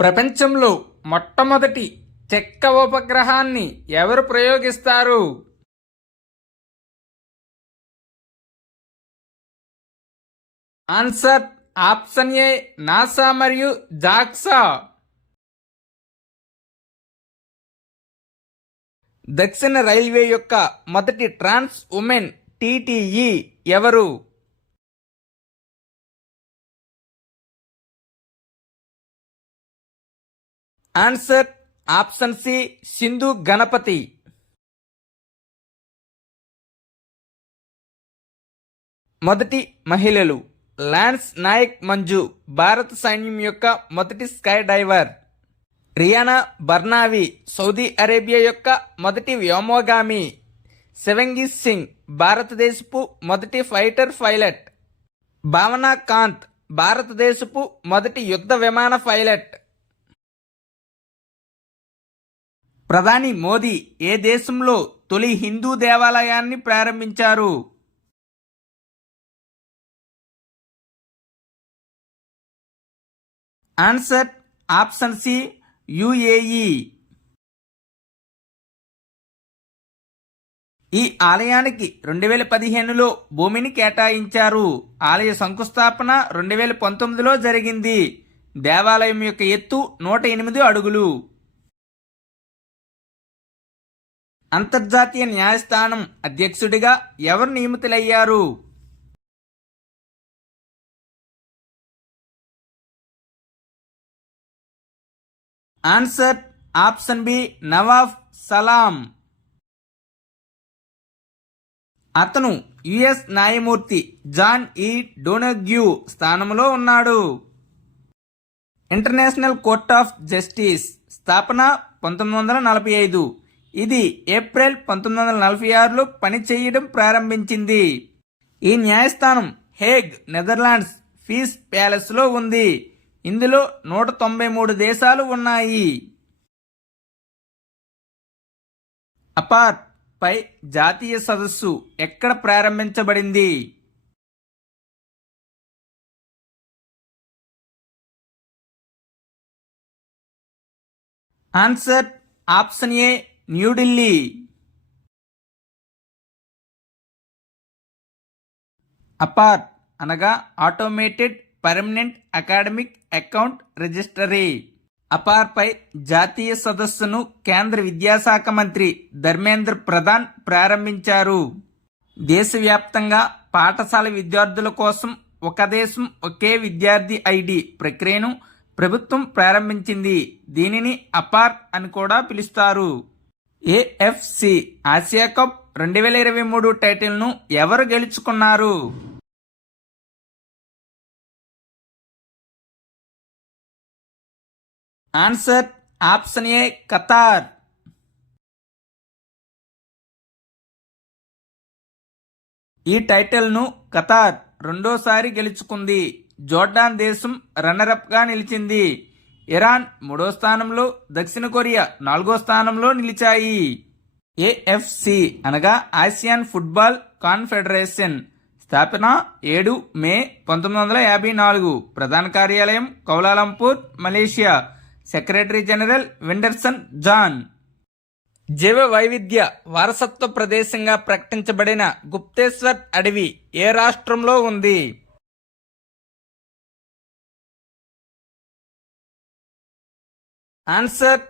ప్రపంచంలో మొట్టమొదటి చెక్క ఉపగ్రహాన్ని ఎవరు ప్రయోగిస్తారు? ఆన్సర్ ఆప్షన్ ఏ నాసా మరియు జాక్సా. దక్షిణ రైల్వే యొక్క మొదటి ట్రాన్స్ ఉమెన్ టీటీఈ ఎవరు? Answer option C Sindhu Ganapathi. మొదటి మహిళలు లాన్స్ నాయక్ మంజు భారత సైన్యం యొక్క మొదటి sky diver. Rayyanah Barnawi Saudi Arabia యొక్క మొదటి వ్యోమగామి. శివంగి సింగ్ భారతదేశపు మొదటి ఫైటర్ పైలట్. భావనా కాంత్ భారతదేశపు మొదటి యుద్ధ విమాన పైలట్. ప్రధాని మోదీ ఏ దేశంలో తొలి హిందూ దేవాలయాన్ని ప్రారంభించారు? Answer option C UAE. ఈ ఆలయానికి 2015లో భూమిని కేటాయించారు. ఆలయ శంకుస్థాపన 2019లో జరిగింది. దేవాలయం యొక్క ఎత్తు 108 అడుగులు. అంతర్జాతీయ న్యాయస్థానం అధ్యక్షుడిగా ఎవరు నియమితులయ్యారు? Answer option B Nawaf Salam. అతను యుఎస్ న్యాయమూర్తి జాన్ ఈ డోనగ్యూ స్థానంలో ఉన్నాడు. ఇంటర్నేషనల్ కోర్ట్ ఆఫ్ జస్టిస్ స్థాపన 1945. ఇది ఏప్రిల్ 1946లో పనిచేయడం ప్రారంభించింది. ఈ న్యాయస్థానం హేగ్ నెదర్లాండ్స్ పీస్ ప్యాలెస్లో ఉంది. ఇందులో 193 దేశాలు ఉన్నాయి. అపార్ట్ పై జాతీయ సదస్సు ఎక్కడ ప్రారంభించబడింది? ఆన్సర్ ఆప్షన్ ఏ న్యూఢిల్లీ. అపార్ట్ అనగా automated permanent academic account registry. అపార్పై జాతీయ సదస్సును కేంద్ర విద్యాశాఖ మంత్రి ధర్మేంద్ర ప్రధాన్ ప్రారంభించారు. దేశవ్యాప్తంగా పాఠశాల విద్యార్థుల కోసం ఒక దేశం ఒకే విద్యార్థి ఐడి ప్రక్రియను ప్రభుత్వం ప్రారంభించింది. దీనిని అపార్ అని కూడా పిలుస్తారు. ఏఎఫ్సి ఆసియా కప్ 2023 టైటిల్ను ఎవరు గెలుచుకున్నారు? ఆన్సర్ ఆప్షన్ ఏ ఖతార్. ఈ టైటిల్ను ఖతార్ రెండోసారి గెలుచుకుంది. జోర్డాన్ దేశం రన్నరప్ గా నిలిచింది. ఇరాన్ 3వ స్థానంలో, దక్షిణ కొరియా 4వ స్థానంలో నిలిచాయి. ఏఎఫ్సి అనగా ఆసియాన్ ఫుట్బాల్ కాన్ఫెడరేషన్ స్థాపన 7 మే 1954. ప్రధాన కార్యాలయం Kuala Lumpur, Malaysia. Secretary general Winderson John. జీవ వైవిధ్య వారసత్వ ప్రదేశంగా ప్రకటించబడిన గుప్తేశ్వర్ అడవి ఏ రాష్ట్రంలో ఉంది? ఆన్సర్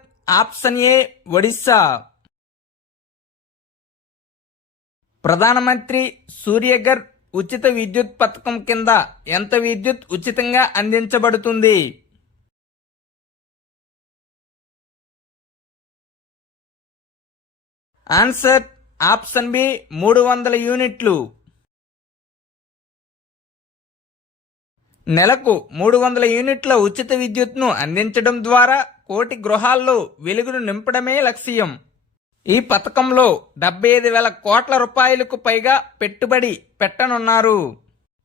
ఆప్షన్ ఏ ఒడిశా. ప్రధానమంత్రి సూర్యఘర్ ఉచిత విద్యుత్ పథకం కింద ఎంత విద్యుత్ ఉచితంగా అందించబడుతుంది? ఆన్సర్ ఆప్షన్ బి 300 యూనిట్లు. నెలకు 300 యూనిట్ల ఉచిత విద్యుత్ను అందించడం ద్వారా 1 కోటి గృహాల్లో వెలుగును నింపడమే లక్ష్యం. ఈ పథకంలో 75,000 కోట్ల రూపాయలకు పైగా పెట్టుబడి పెట్టనున్నారు.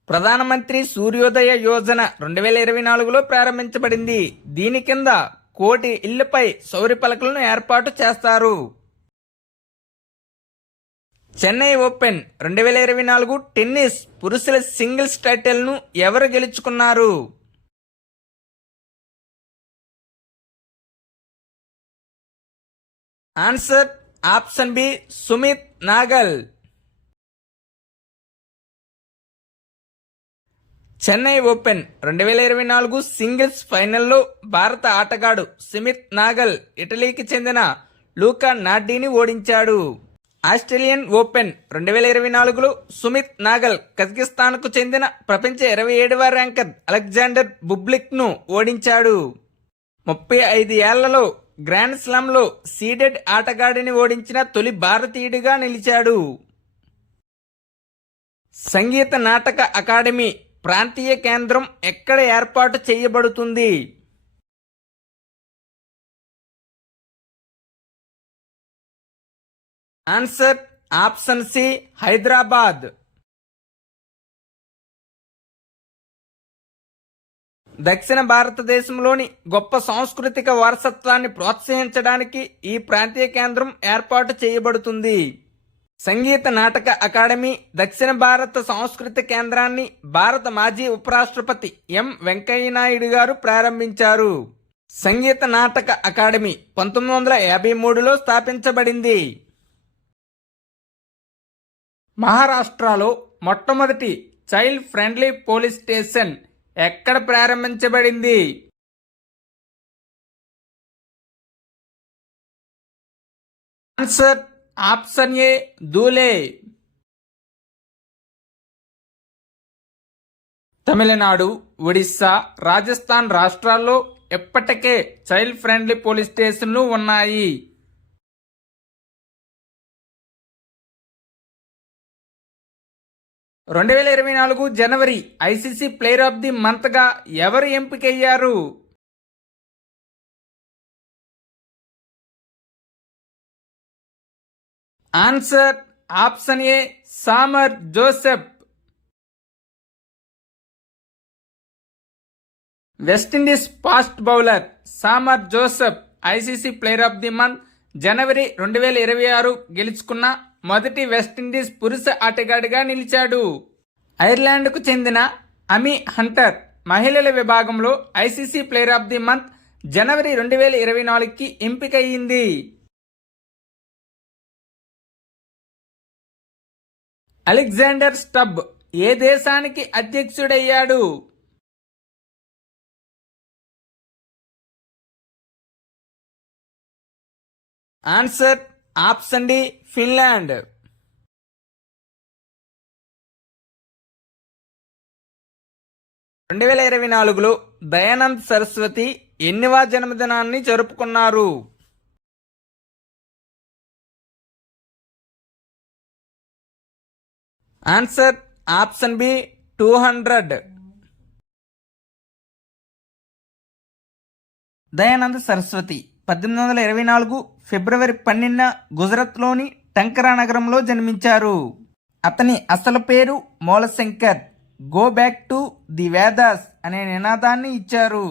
ప్రధానమంత్రి సూర్యోదయ యోజన 2024లో ప్రారంభించబడింది. దీని కింద 1 కోటి ఇళ్లపై సౌర పలకలను ఏర్పాటు చేస్తారు. చెన్నై ఓపెన్ 2024 టెన్నిస్ పురుషుల సింగిల్స్ టైటిల్ను ఎవరు గెలుచుకున్నారు? Answer option B Sumit Nagal. Chennai open 2024 singles ఫైనల్లో భారత ఆటగాడు సుమిత్ నాగల్ ఇటలీకి చెందిన లూకా నార్డీని ఓడించాడు. ఆస్ట్రేలియన్ ఓపెన్ 2024లో సుమిత్ నాగల్ కజకిస్తాన్కు చెందిన ప్రపంచ 27వ ర్యాంకర్ అలెగ్జాండర్ బుబ్లిక్ను ఓడించాడు. 35 ఏళ్లలో గ్రాండ్ స్లామ్లో సీడెడ్ ఆటగాడిని ఓడించిన తొలి భారతీయుడిగా నిలిచాడు. సంగీత నాటక అకాడమీ ప్రాంతీయ కేంద్రం ఎక్కడ ఏర్పాటు చేయబడుతుంది? Answer option C Hyderabad. దక్షిణ భారతదేశంలోని గొప్ప సాంస్కృతిక వారసత్వాన్ని ప్రోత్సహించడానికి ఈ ప్రాంతీయ కేంద్రం ఏర్పాటు చేయబడుతుంది. సంగీత నాటక అకాడమీ దక్షిణ భారత సాంస్కృతిక కేంద్రాన్ని భారత మాజీ ఉపరాష్ట్రపతి ఎం వెంకయ్యనాయుడు గారు ప్రారంభించారు. సంగీత నాటక అకాడమీ 1953లో స్థాపించబడింది. మహారాష్ట్రలో మొట్టమొదటి చైల్డ్ ఫ్రెండ్లీ పోలీస్ స్టేషన్ ఎక్కడ ప్రారంభించబడింది? Answer option A Dhule. Tamil Nadu, Odisha, Rajasthan రాష్ట్రాల్లో ఎప్పటికే చైల్డ్ ఫ్రెండ్లీ పోలీస్ స్టేషన్లు ఉన్నాయి. జనవరి ICC player of the month గా ఎవరు ఎంపికయ్యారు? Answer option A Shamar Joseph. West Indies fast bowler Shamar Joseph ICC player of the month జనవరి 2026 గెలుచుకున్న మొదటి వెస్టిండీస్ పురుష ఆటగాడిగా నిలిచాడు. ఐర్లాండ్కు చెందిన అమీ హంటర్ మహిళల విభాగంలో ICC player of the month జనవరి 2024కి ఎంపికయ్యింది. అలెగ్జాండర్ స్టబ్ ఏ దేశానికి అధ్యక్షుడయ్యాడు? Answer option D Finland. రెండు 2024లో దయానంద్ సరస్వతి ఎన్నివ జన్మదినాన్ని జరుపుకున్నారు? Answer option B 200. Dayanand Saraswati 1824 ఫిబ్రవరి 12న గుజరాత్లోని టంకరా నగరంలో జన్మించారు. అతని అసలు పేరు Mulshankar. Go back to the Vedas అనే నినాదాన్ని ఇచ్చారు.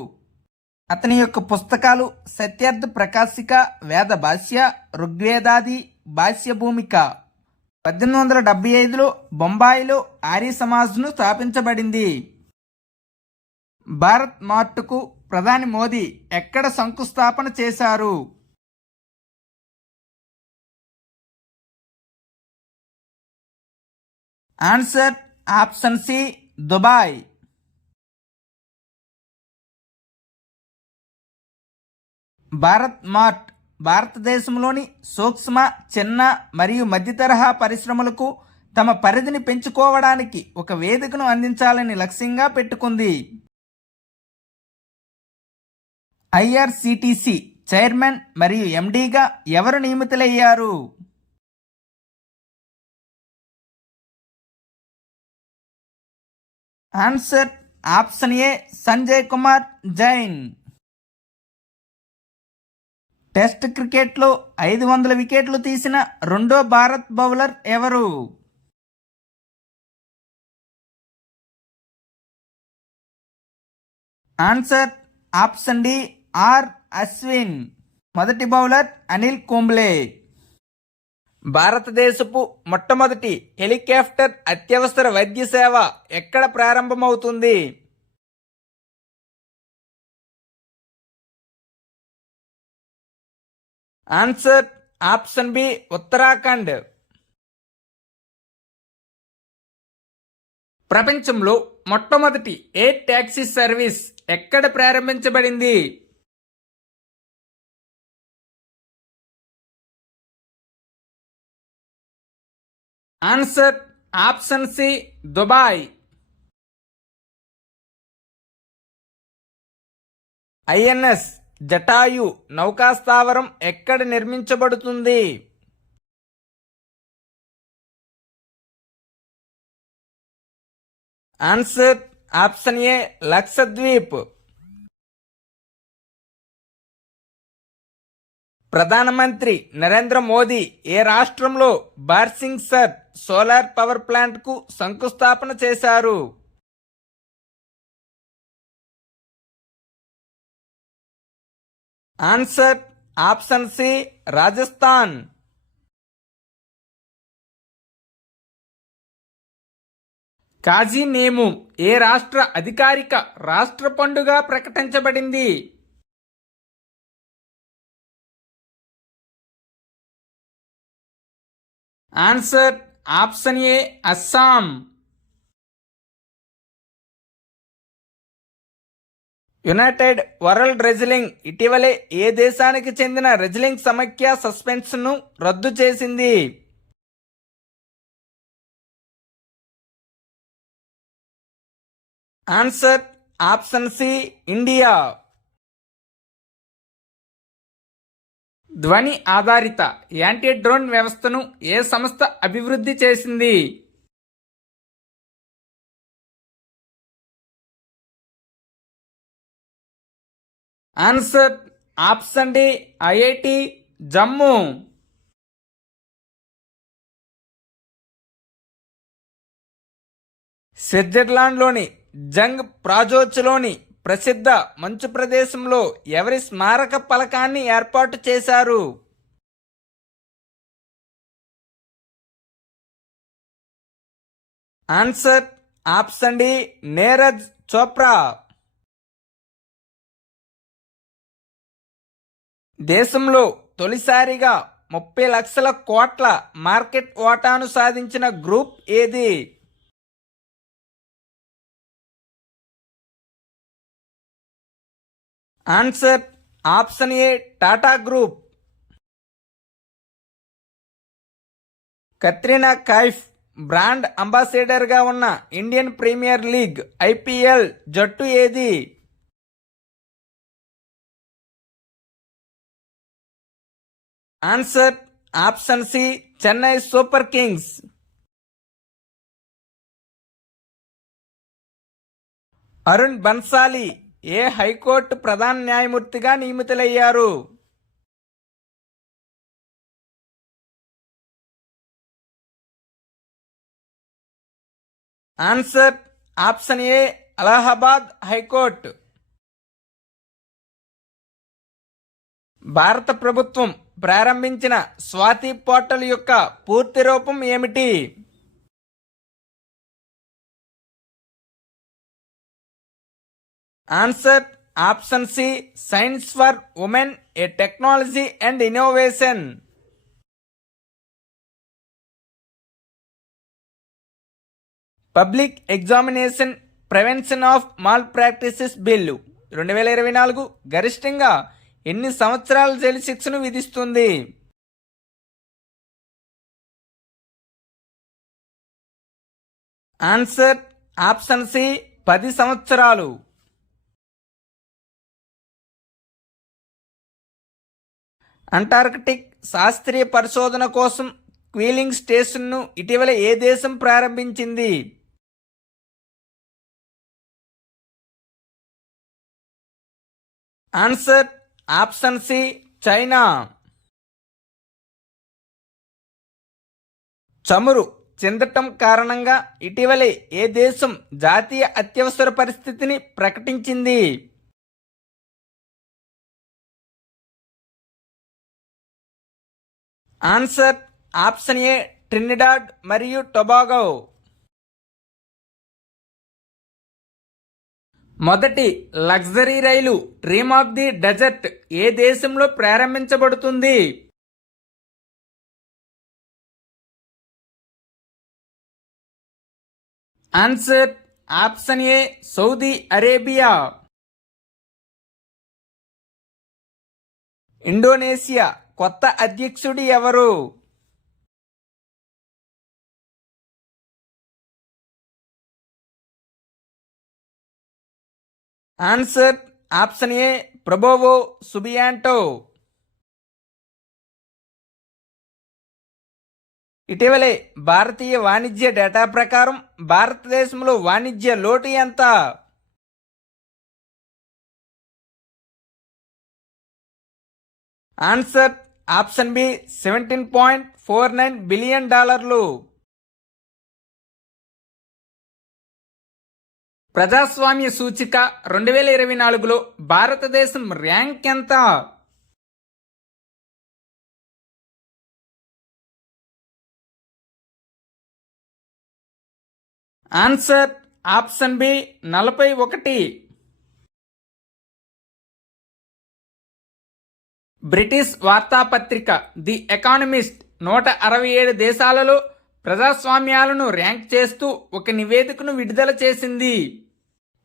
అతని యొక్క పుస్తకాలు సత్యార్థ ప్రకాశిక, వేద భాష్య, ఋగ్వేదాది భాష్య భూమిక. 1875లో బొంబాయిలో ఆర్య సమాజ్ను స్థాపించబడింది. భారత్ మార్ట్కు ప్రధాని మోదీ ఎక్కడ శంకుస్థాపన చేశారు? Answer option C Dubai. Bharat Mart భారతదేశంలోని సూక్ష్మ, చిన్న మరియు మధ్యతరహా పరిశ్రమలకు తమ పరిధిని పెంచుకోవడానికి ఒక వేదికను అందించాలని లక్ష్యంగా పెట్టుకుంది. ఐఆర్సిటిసి చైర్మన్ మరియు ఎండీగా ఎవరు నియమితులయ్యారు? Answer option A Sanjay Kumar Jain. Test క్రికెట్లో 500 వికెట్లు తీసిన రెండో భారత్ బౌలర్ ఎవరు? Answer option D R Ashwin. మొదటి బౌలర్ అనిల్ కుంబ్లే. భారతదేశపు మొట్టమొదటి హెలికాప్టర్ అత్యవసర వైద్య సేవ ఎక్కడ ప్రారంభమవుతుంది? Answer option B Uttarakhand. ప్రపంచంలో మొట్టమొదటి ఎయిర్ టాక్సీ సర్వీస్ ఎక్కడ ప్రారంభించబడింది? Answer option C Dubai. INS Jatayu నౌకాస్థావరం ఎక్కడ నిర్మించబడుతుంది? Answer option A Lakshadweep. ప్రధానమంత్రి నరేంద్ర మోదీ ఏ రాష్ట్రంలో బార్సింగ్ సర్ సోలార్ పవర్ ప్లాంట్కు శంకుస్థాపన చేశారు? Answer option C Rajasthan. Kaji Nemu ఏ రాష్ట్ర అధికారిక రాష్ట్ర పండుగ ప్రకటించబడింది? Answer option A Assam. United world wrestling ఇటీవలే ఏ దేశానికి చెందిన రెజ్లింగ్ సమైక్య సస్పెన్షన్ను రద్దు చేసింది? Answer option C India. ధ్వని ఆధారిత యాంటీ డ్రోన్ వ్యవస్థను ఏ సంస్థ అభివృద్ధి చేసింది? Answer option D IIT Jammu. స్విట్జర్లాండ్లోని జంగ్ ప్రాజోచ్లోని ప్రసిద్ధ మంచు ప్రదేశంలో ఎవరి స్మారక ఫలకాన్ని ఏర్పాటు చేశారు? Answer option D Neeraj Chopra. దేశంలో తొలిసారిగా 30 లక్షల కోట్ల మార్కెట్ వాటాను సాధించిన గ్రూప్ ఏది? Answer option A Tata group. Katrina Kaif brand అంబాసిడర్గా ఉన్న ఇండియన్ ప్రీమియర్ లీగ్ ఐపీఎల్ జట్టు ఏది? Answer option C Chennai super kings. Arun Bhansali ఏ హైకోర్టు ప్రధాన న్యాయమూర్తిగా నియమితులయ్యారు? Answer option A Allahabad high court. భారత ప్రభుత్వం ప్రారంభించిన స్వాతి పోర్టల్ యొక్క పూర్తి రూపం ఏమిటి? Answer option C science for women A technology and innovation. Public examination prevention of malpractices bill 2024 గరిష్టంగా ఎన్ని సంవత్సరాల జైలు శిక్షను విధిస్తుంది? ఆన్సర్ ఆప్షన్ సి 10 సంవత్సరాలు. అంటార్కిటిక్ శాస్త్రీయ పరిశోధన కోసం క్వీలింగ్ స్టేషన్ను ఇటీవల ఏ దేశం ప్రారంభించింది? Answer option C China. చమురు చెందటం కారణంగా ఇటీవలే ఏ దేశం జాతీయ అత్యవసర పరిస్థితిని ప్రకటించింది? ఆన్సర్ ఆప్షన్ ఏ ట్రినిడాడ్ మరియు టొబాగో. మొదటి లగ్జరీ రైలు డ్రీమ్ ఆఫ్ ది డెజర్ట్ ఏ దేశంలో ప్రారంభించబడుతుంది? Answer option A Saudi Arabia. Indonesia కొత్త అధ్యక్షుడు ఎవరు? Answer option A Prabowo Subianto. ఇటీవలే భారతీయ వాణిజ్య డేటా ప్రకారం భారతదేశంలో వాణిజ్య లోటు ఎంత? Answer option B $17.49 billion. ప్రజాస్వామ్య సూచిక 2024లో భారతదేశం ర్యాంక్ ఎంత? Answer option B 41. బ్రిటిష్ వార్తాపత్రిక ది ఎకానమిస్ట్ 167 దేశాలలో ప్రజాస్వామ్యాలను ర్యాంక్ చేస్తూ ఒక నివేదికను విడుదల చేసింది.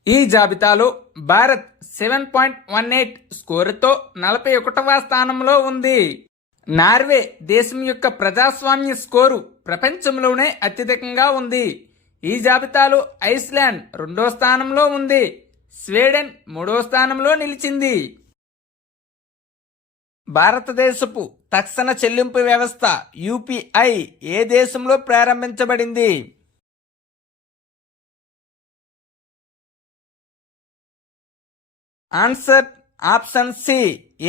ఈ జాబితాలో భారత్ 7.18 స్కోరుతో 41వ స్థానంలో ఉంది. నార్వే దేశం యొక్క ప్రజాస్వామ్య స్కోరు ప్రపంచంలోనే అత్యధికంగా ఉంది. ఈ జాబితాలో ఐస్లాండ్ 2వ స్థానంలో ఉంది. స్వీడన్ 3వ స్థానంలో నిలిచింది. భారతదేశపు తక్షణ చెల్లింపు వ్యవస్థ యూపీఐ ఏ దేశంలో ప్రారంభించబడింది? ఆన్సర్ ఆప్షన్ సి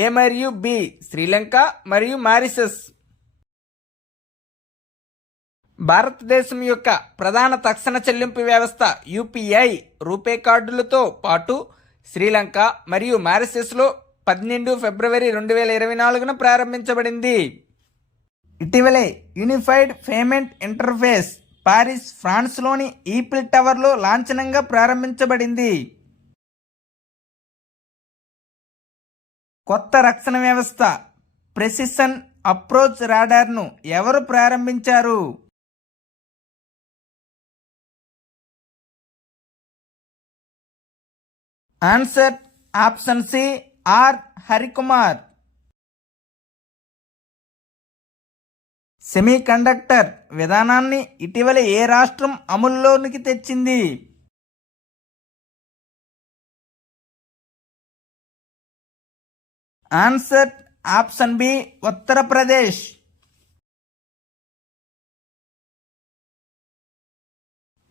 ఏ మరియు బి శ్రీలంక మరియు మారిషస్. భారతదేశం యొక్క ప్రధాన తక్షణ చెల్లింపు వ్యవస్థ యూపీఐ రూపే కార్డులతో పాటు శ్రీలంక మరియు మారిషస్లో 12 ఫిబ్రవరి 2024న ప్రారంభించబడింది. ఇటీవలే యూనిఫైడ్ పేమెంట్ ఇంటర్ఫేస్ పారిస్ ఫ్రాన్స్లోని ఈఫిల్ టవర్లో లాంఛనంగా ప్రారంభించబడింది. కొత్త రక్షణ వ్యవస్థ ప్రెసిషన్ అప్రోచ్ రాడార్ను ఎవరు ప్రారంభించారు? Answer option C R Harikumar. Semiconductor విధానాన్ని ఇటీవల ఏ రాష్ట్రం అమలులోనికి తెచ్చింది? Answer option B Uttar Pradesh.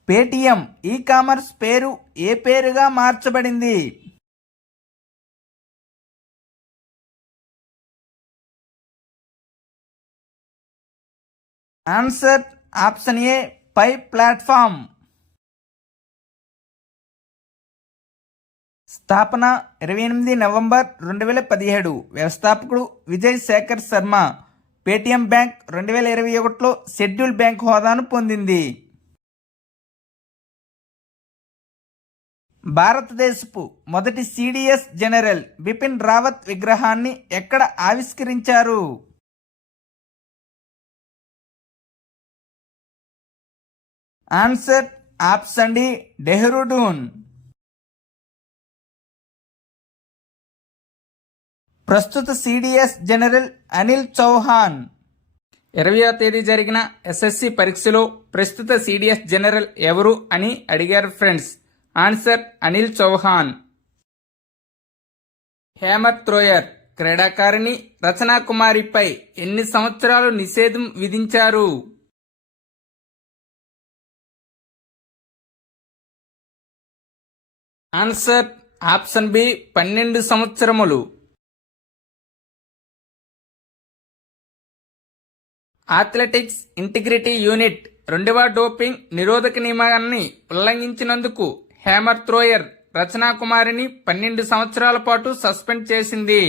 Paytm e commerce పేరు ఏ పేరుగా మార్చబడింది? Answer option A Pi platform. స్థాపన 28 నవంబర్ 2017. వ్యవస్థాపకుడు విజయ్ శేఖర్ శర్మ. పేటిఎం బ్యాంక్ 2021లో షెడ్యూల్ బ్యాంక్ హోదాను పొందింది. భారతదేశపు మొదటి సిడిఎస్ జనరల్ బిపిన్ రావత్ విగ్రహాన్ని ఎక్కడ ఆవిష్కరించారు? Answer option D Dehradun. ప్రస్తుత సిడిఎస్ జనరల్ అనిల్ చౌహాన్. 20వ తేదీ జరిగిన ఎస్ఎస్సి పరీక్షలో ప్రస్తుత సిడిఎస్ జనరల్ ఎవరు అని అడిగారు friends. Answer Anil Chauhan. Hammer thrower క్రీడాకారిణి రచనా కుమారిపై ఎన్ని సంవత్సరాలు నిషేధం విధించారు? ఆన్సర్ ఆప్షన్ బి 12 సంవత్సరములు. అథ్లెటిక్స్ ఇంటిగ్రిటీ యూనిట్ 2వ డోపింగ్ నిరోధక నియమాన్ని ఉల్లంఘించినందుకు హేమర్ త్రోయర్ రచనా కుమారిని 12 సంవత్సరాల పాటు సస్పెండ్ చేసింది.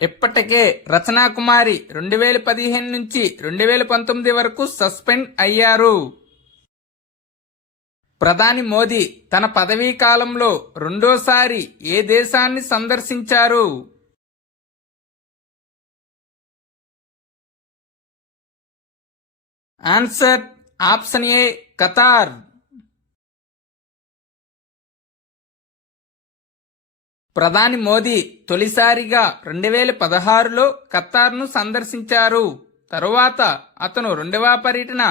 ఇప్పటికే రచనా కుమారి 2015 నుంచి 2019 వరకు సస్పెండ్ అయ్యారు. ప్రధాని మోదీ తన పదవీ కాలంలో రెండోసారి ఏ దేశాన్ని సందర్శించారు? ఆన్సర్ ఆప్షన్ ఏ ఖతార్. ప్రధాని మోదీ తొలిసారిగా 2016లో ఖతార్ను సందర్శించారు. తరువాత అతను రెండవ పర్యటన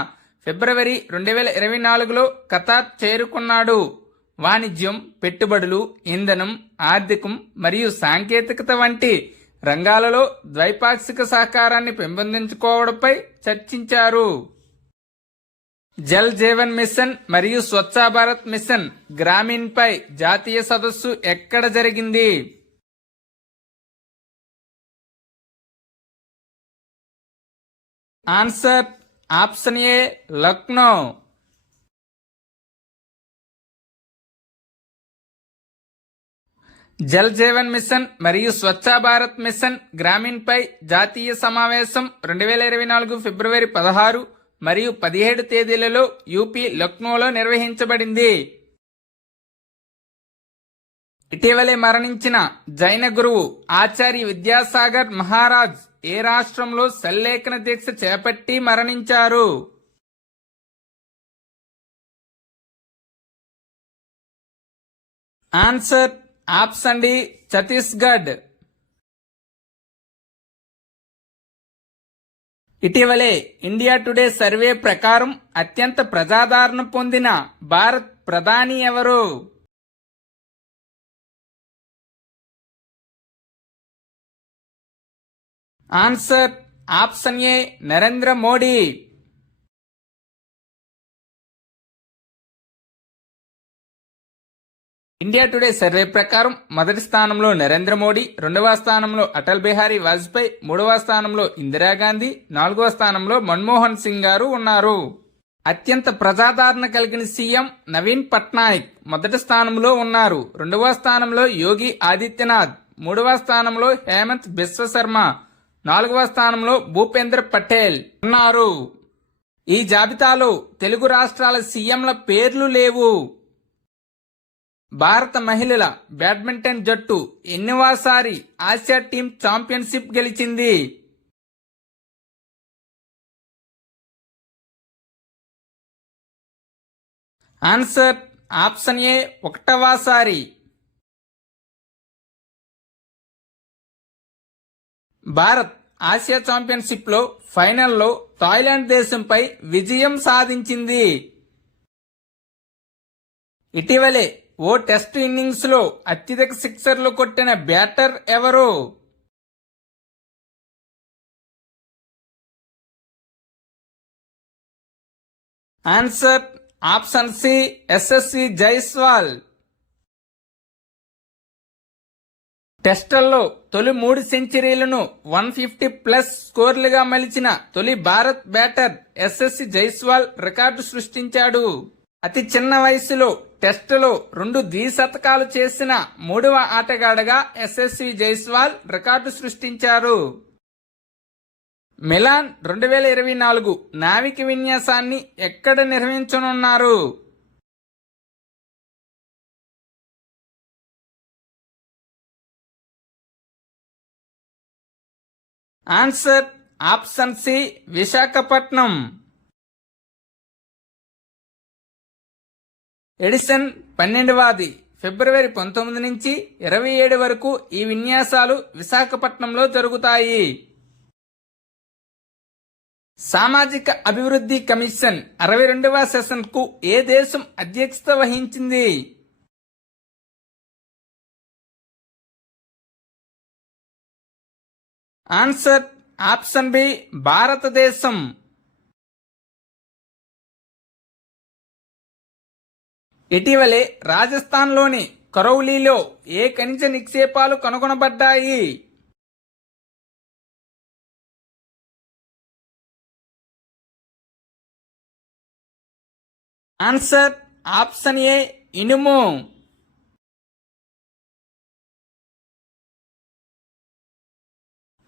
ఫిబ్రవరి 2024లో ఖతార్ చేరుకున్నాడు. వాణిజ్యం, పెట్టుబడులు, ఇంధనం, ఆర్థికం మరియు సాంకేతికత వంటి రంగాలలో ద్వైపాక్షిక సహకారాన్ని పెంపొందించుకోవడంపై చర్చించారు. జల్ జీవన్ మిషన్ మరియు స్వచ్ఛ భారత్ మిషన్ గ్రామీణ్ పై జాతీయ సదస్సు ఎక్కడ జరిగింది? Answer option A Lucknow. Jal Jeevan mission మరియు స్వచ్ఛ భారత్ మిషన్ గ్రామీణ్ పై జాతీయ సమావేశం 2024 ఫిబ్రవరి 16 మరియు 17 తేదీలలో యూపీ లక్నోలో నిర్వహించబడింది. ఇటీవలే మరణించిన జైన గురువు ఆచార్య విద్యాసాగర్ మహారాజ్ ఏ రాష్ట్రంలో సల్లేఖన దీక్ష చేపట్టి మరణించారు? Answer option D Chhattisgarh. ఇటీవలే ఇండియా టుడే సర్వే ప్రకారం అత్యంత ప్రజాదరణ పొందిన భారత్ ప్రధాని ఎవరు? ఆన్సర్ ఆప్షన్ ఏ Narendra Modi. India today survey ప్రకారం మొదటి స్థానంలో నరేంద్ర మోడీ, రెండవ స్థానంలో అటల్ బిహారీ వాజ్పేయి, మూడవ స్థానంలో ఇందిరాగాంధీ, నాలుగవ స్థానంలో మన్మోహన్ సింగ్ గారు ఉన్నారు. అత్యంత ప్రజాదరణ కలిగిన సీఎం నవీన్ పట్నాయక్ మొదటి స్థానంలో ఉన్నారు. రెండవ స్థానంలో యోగి ఆదిత్యనాథ్, మూడవ స్థానంలో హేమంత్ బిశ్వ శర్మ, నాలుగవ స్థానంలో భూపేంద్ర పటేల్ ఉన్నారు. ఈ జాబితాలో తెలుగు రాష్ట్రాల సీఎంల పేర్లు లేవు. భారత మహిళల బ్యాడ్మింటన్ జట్టు ఎన్నివాసారి ఆసియా టీమ్ ఛాంపియన్షిప్ గెలిచింది? ఆన్సర్ ఆప్షన్ ఏ ఒకటవసారి. భారత్ ఆసియా ఛాంపియన్షిప్ లో ఫైనల్లో థాయిలాండ్ దేశంపై విజయం సాధించింది. ఇటీవలే ఓ టెస్ట్ ఇన్నింగ్స్ లో అత్యధిక సిక్సర్లు కొట్టిన బ్యాటర్ ఎవరు? Answer option C Yashasvi Jaiswal. టెస్టుల్లో తొలి 3 సెంచరీలను 150+ స్కోర్లుగా మలిచిన తొలి భారత్ బ్యాటర్ యశస్వి జైస్వాల్ రికార్డు సృష్టించాడు. అతి చిన్న వయసులో టెస్టులో 2 ద్విశతకాలు చేసిన 3వ ఆటగాడుగా యశస్వి జైస్వాల్ రికార్డు సృష్టించారు. మిలాన్ 2024 నావిక విన్యాసాన్ని ఎక్కడ నిర్వహించనున్నారు? Answer option C Visakhapatnam. Edition 12వది ఫిబ్రవరి 19 నుంచి 27 వరకు ఈ విన్యాసాలు విశాఖపట్నంలో జరుగుతాయి. సామాజిక అభివృద్ధి కమిషన్ 62వ సెషన్ కు ఏ దేశం అధ్యక్షత వహించింది? ఆన్సర్ ఆప్షన్ బి భారతదేశం. ఇటీవలే రాజస్థాన్లోని కరౌలీలో ఏ ఖనిజ నిక్షేపాలు కనుగొనబడ్డాయి? ఆన్సర్ ఆప్షన్ ఏ ఇనుము.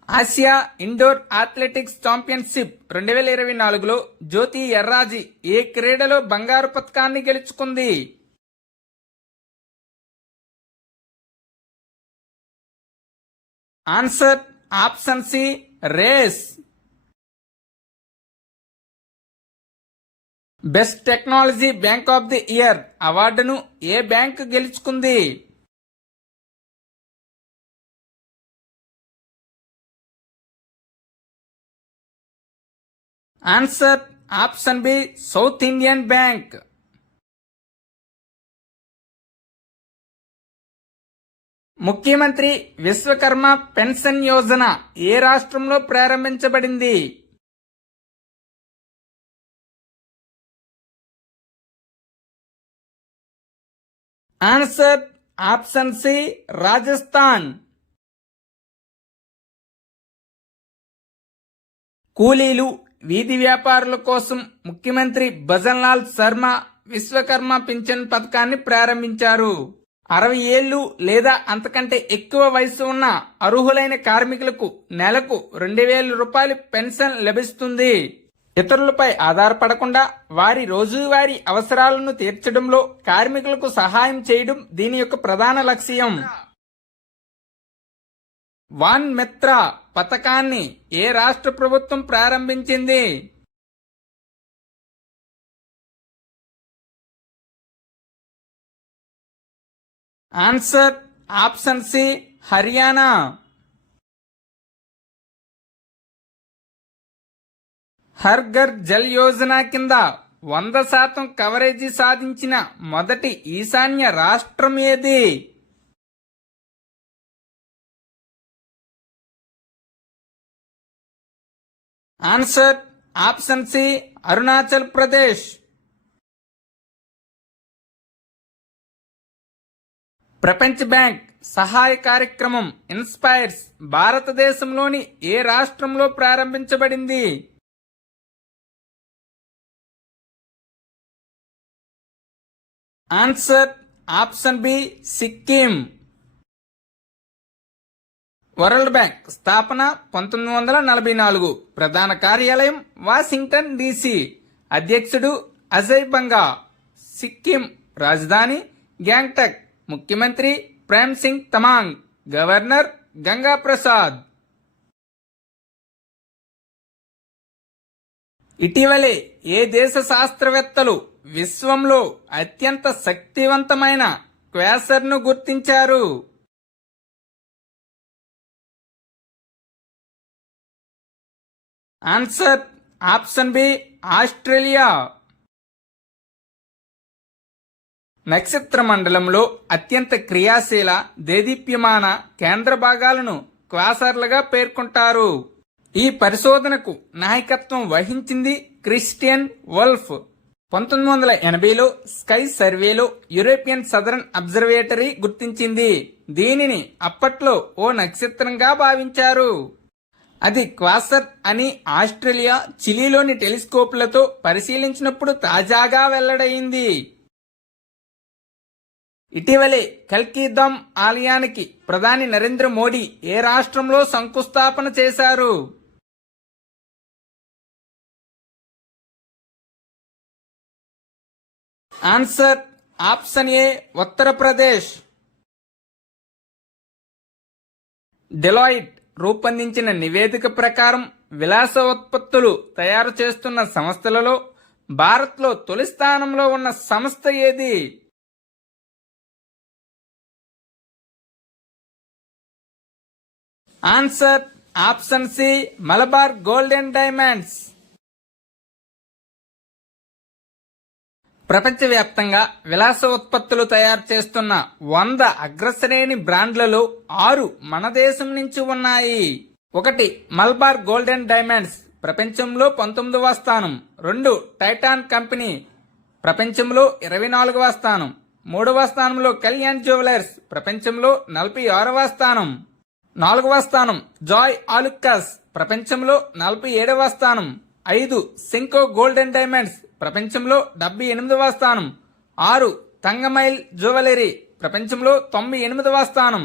ఆసియా ఇండోర్ అథ్లెటిక్స్ ఛాంపియన్షిప్ 2024లో జ్యోతి ఎర్రాజీ ఏ క్రీడలో బంగారు పతకాన్ని గెలుచుకుంది? Answer option C race. Best technology bank of the year అవార్డును ఏ బ్యాంక్ గెలుచుకుంది? Answer option B South Indian bank. ముఖ్యమంత్రి విశ్వకర్మ పెన్షన్ యోజన ఏ రాష్ట్రంలో ప్రారంభించబడింది? Answer option C Rajasthan. కూలీలు, వీధి వ్యాపారుల కోసం ముఖ్యమంత్రి భజన్ లాల్ శర్మ విశ్వకర్మ పింఛన్ పథకాన్ని ప్రారంభించారు. 60 ఏళ్లు లేదా అంతకంటే ఎక్కువ వయసు ఉన్న అర్హులైన కార్మికులకు నెలకు 2000 రూపాయలు పెన్షన్ లభిస్తుంది. ఇతరులపై ఆధారపడకుండా వారి రోజువారీ అవసరాలను తీర్చడంలో కార్మికులకు సహాయం చేయడం దీని యొక్క ప్రధాన లక్ష్యం. వాన్ మిత్ర పథకాన్ని ఏ రాష్ట్ర ప్రభుత్వం ప్రారంభించింది? Answer option C Haryana. Har Ghar Jal Yojana కింద 100% కవరేజీ సాధించిన మొదటి ఈశాన్య రాష్ట్రం ఏది? Answer option C Arunachal Pradesh. ప్రపంచ బ్యాంక్ సహాయ కార్యక్రమం ఇన్స్పైర్స్ భారతదేశంలోని ఏ రాష్ట్రంలో ప్రారంభించబడింది? Answer option B Sikkim. World bank స్థాపన 1944. ప్రధాన కార్యాలయం వాషింగ్టన్ డీసీ. అధ్యక్షుడు అజయ్ బంగా. సిక్కిం రాజధాని గ్యాంగ్టక్. ముఖ్యమంత్రి ప్రేమ్ సింగ్ తమాంగ్. గవర్నర్ గంగా ప్రసాద్. ఇటీవలే ఏ దేశ శాస్త్రవేత్తలు విశ్వంలో అత్యంత శక్తివంతమైన క్వాసర్ను గుర్తించారు? Answer option B Australia. నక్షత్ర మండలంలో అత్యంత క్రియాశీల దేదీప్యమాన కేంద్ర భాగాలను క్వాసర్లుగా పేర్కొంటారు. ఈ పరిశోధనకు నాయకత్వం వహించింది క్రిస్టియన్ వోల్ఫ్. 1980లో స్కై సర్వేలో యూరోపియన్ సదరన్ అబ్జర్వేటరీ గుర్తించింది. దీనిని అప్పట్లో ఓ నక్షత్రంగా భావించారు. అది క్వాసర్ అని ఆస్ట్రేలియా చిలీలోని టెలిస్కోపులతో పరిశీలించినప్పుడు తాజాగా వెల్లడైంది. ఇటీవలే కల్కిదమ్ ఆలయానికి ప్రధాని నరేంద్ర మోడీ ఏ రాష్ట్రంలో శంకుస్థాపన చేశారు? ఆన్సర్ ఆప్షన్ ఏ ఉత్తరప్రదేశ్. డెలాయిట్ రూపొందించిన నివేదిక ప్రకారం విలాస ఉత్పత్తులు తయారు చేస్తున్న సంస్థలలో భారత్లో తొలి స్థానంలో ఉన్న సంస్థ ఏది? Answer option C Malabar gold and diamonds. ప్రపంచవ్యాప్తంగా విలాస ఉత్పత్తులు తయారు చేస్తున్న 100 అగ్రశ్రేణి బ్రాండ్లలో 6 మన దేశం నుంచి ఉన్నాయి. 1 మలబార్ గోల్డ్ అండ్ డైమండ్స్ ప్రపంచంలో 19వ స్థానం. 2 టైటాన్ కంపెనీ ప్రపంచంలో 24వ స్థానం. 3వ స్థానంలో కళ్యాణ్ జ్యువెలర్స్ ప్రపంచంలో 46వ స్థానం. 4వ స్థానం జాయ్ ఆలుకాస్ ప్రపంచంలో 47వ స్థానం. 5 సెంకో గోల్డ్ అండ్ డైమండ్స్ ప్రపంచంలో 78వ స్థానం. 6 తంగమైల్ జ్యువెలరీ ప్రపంచంలో 98వ స్థానం.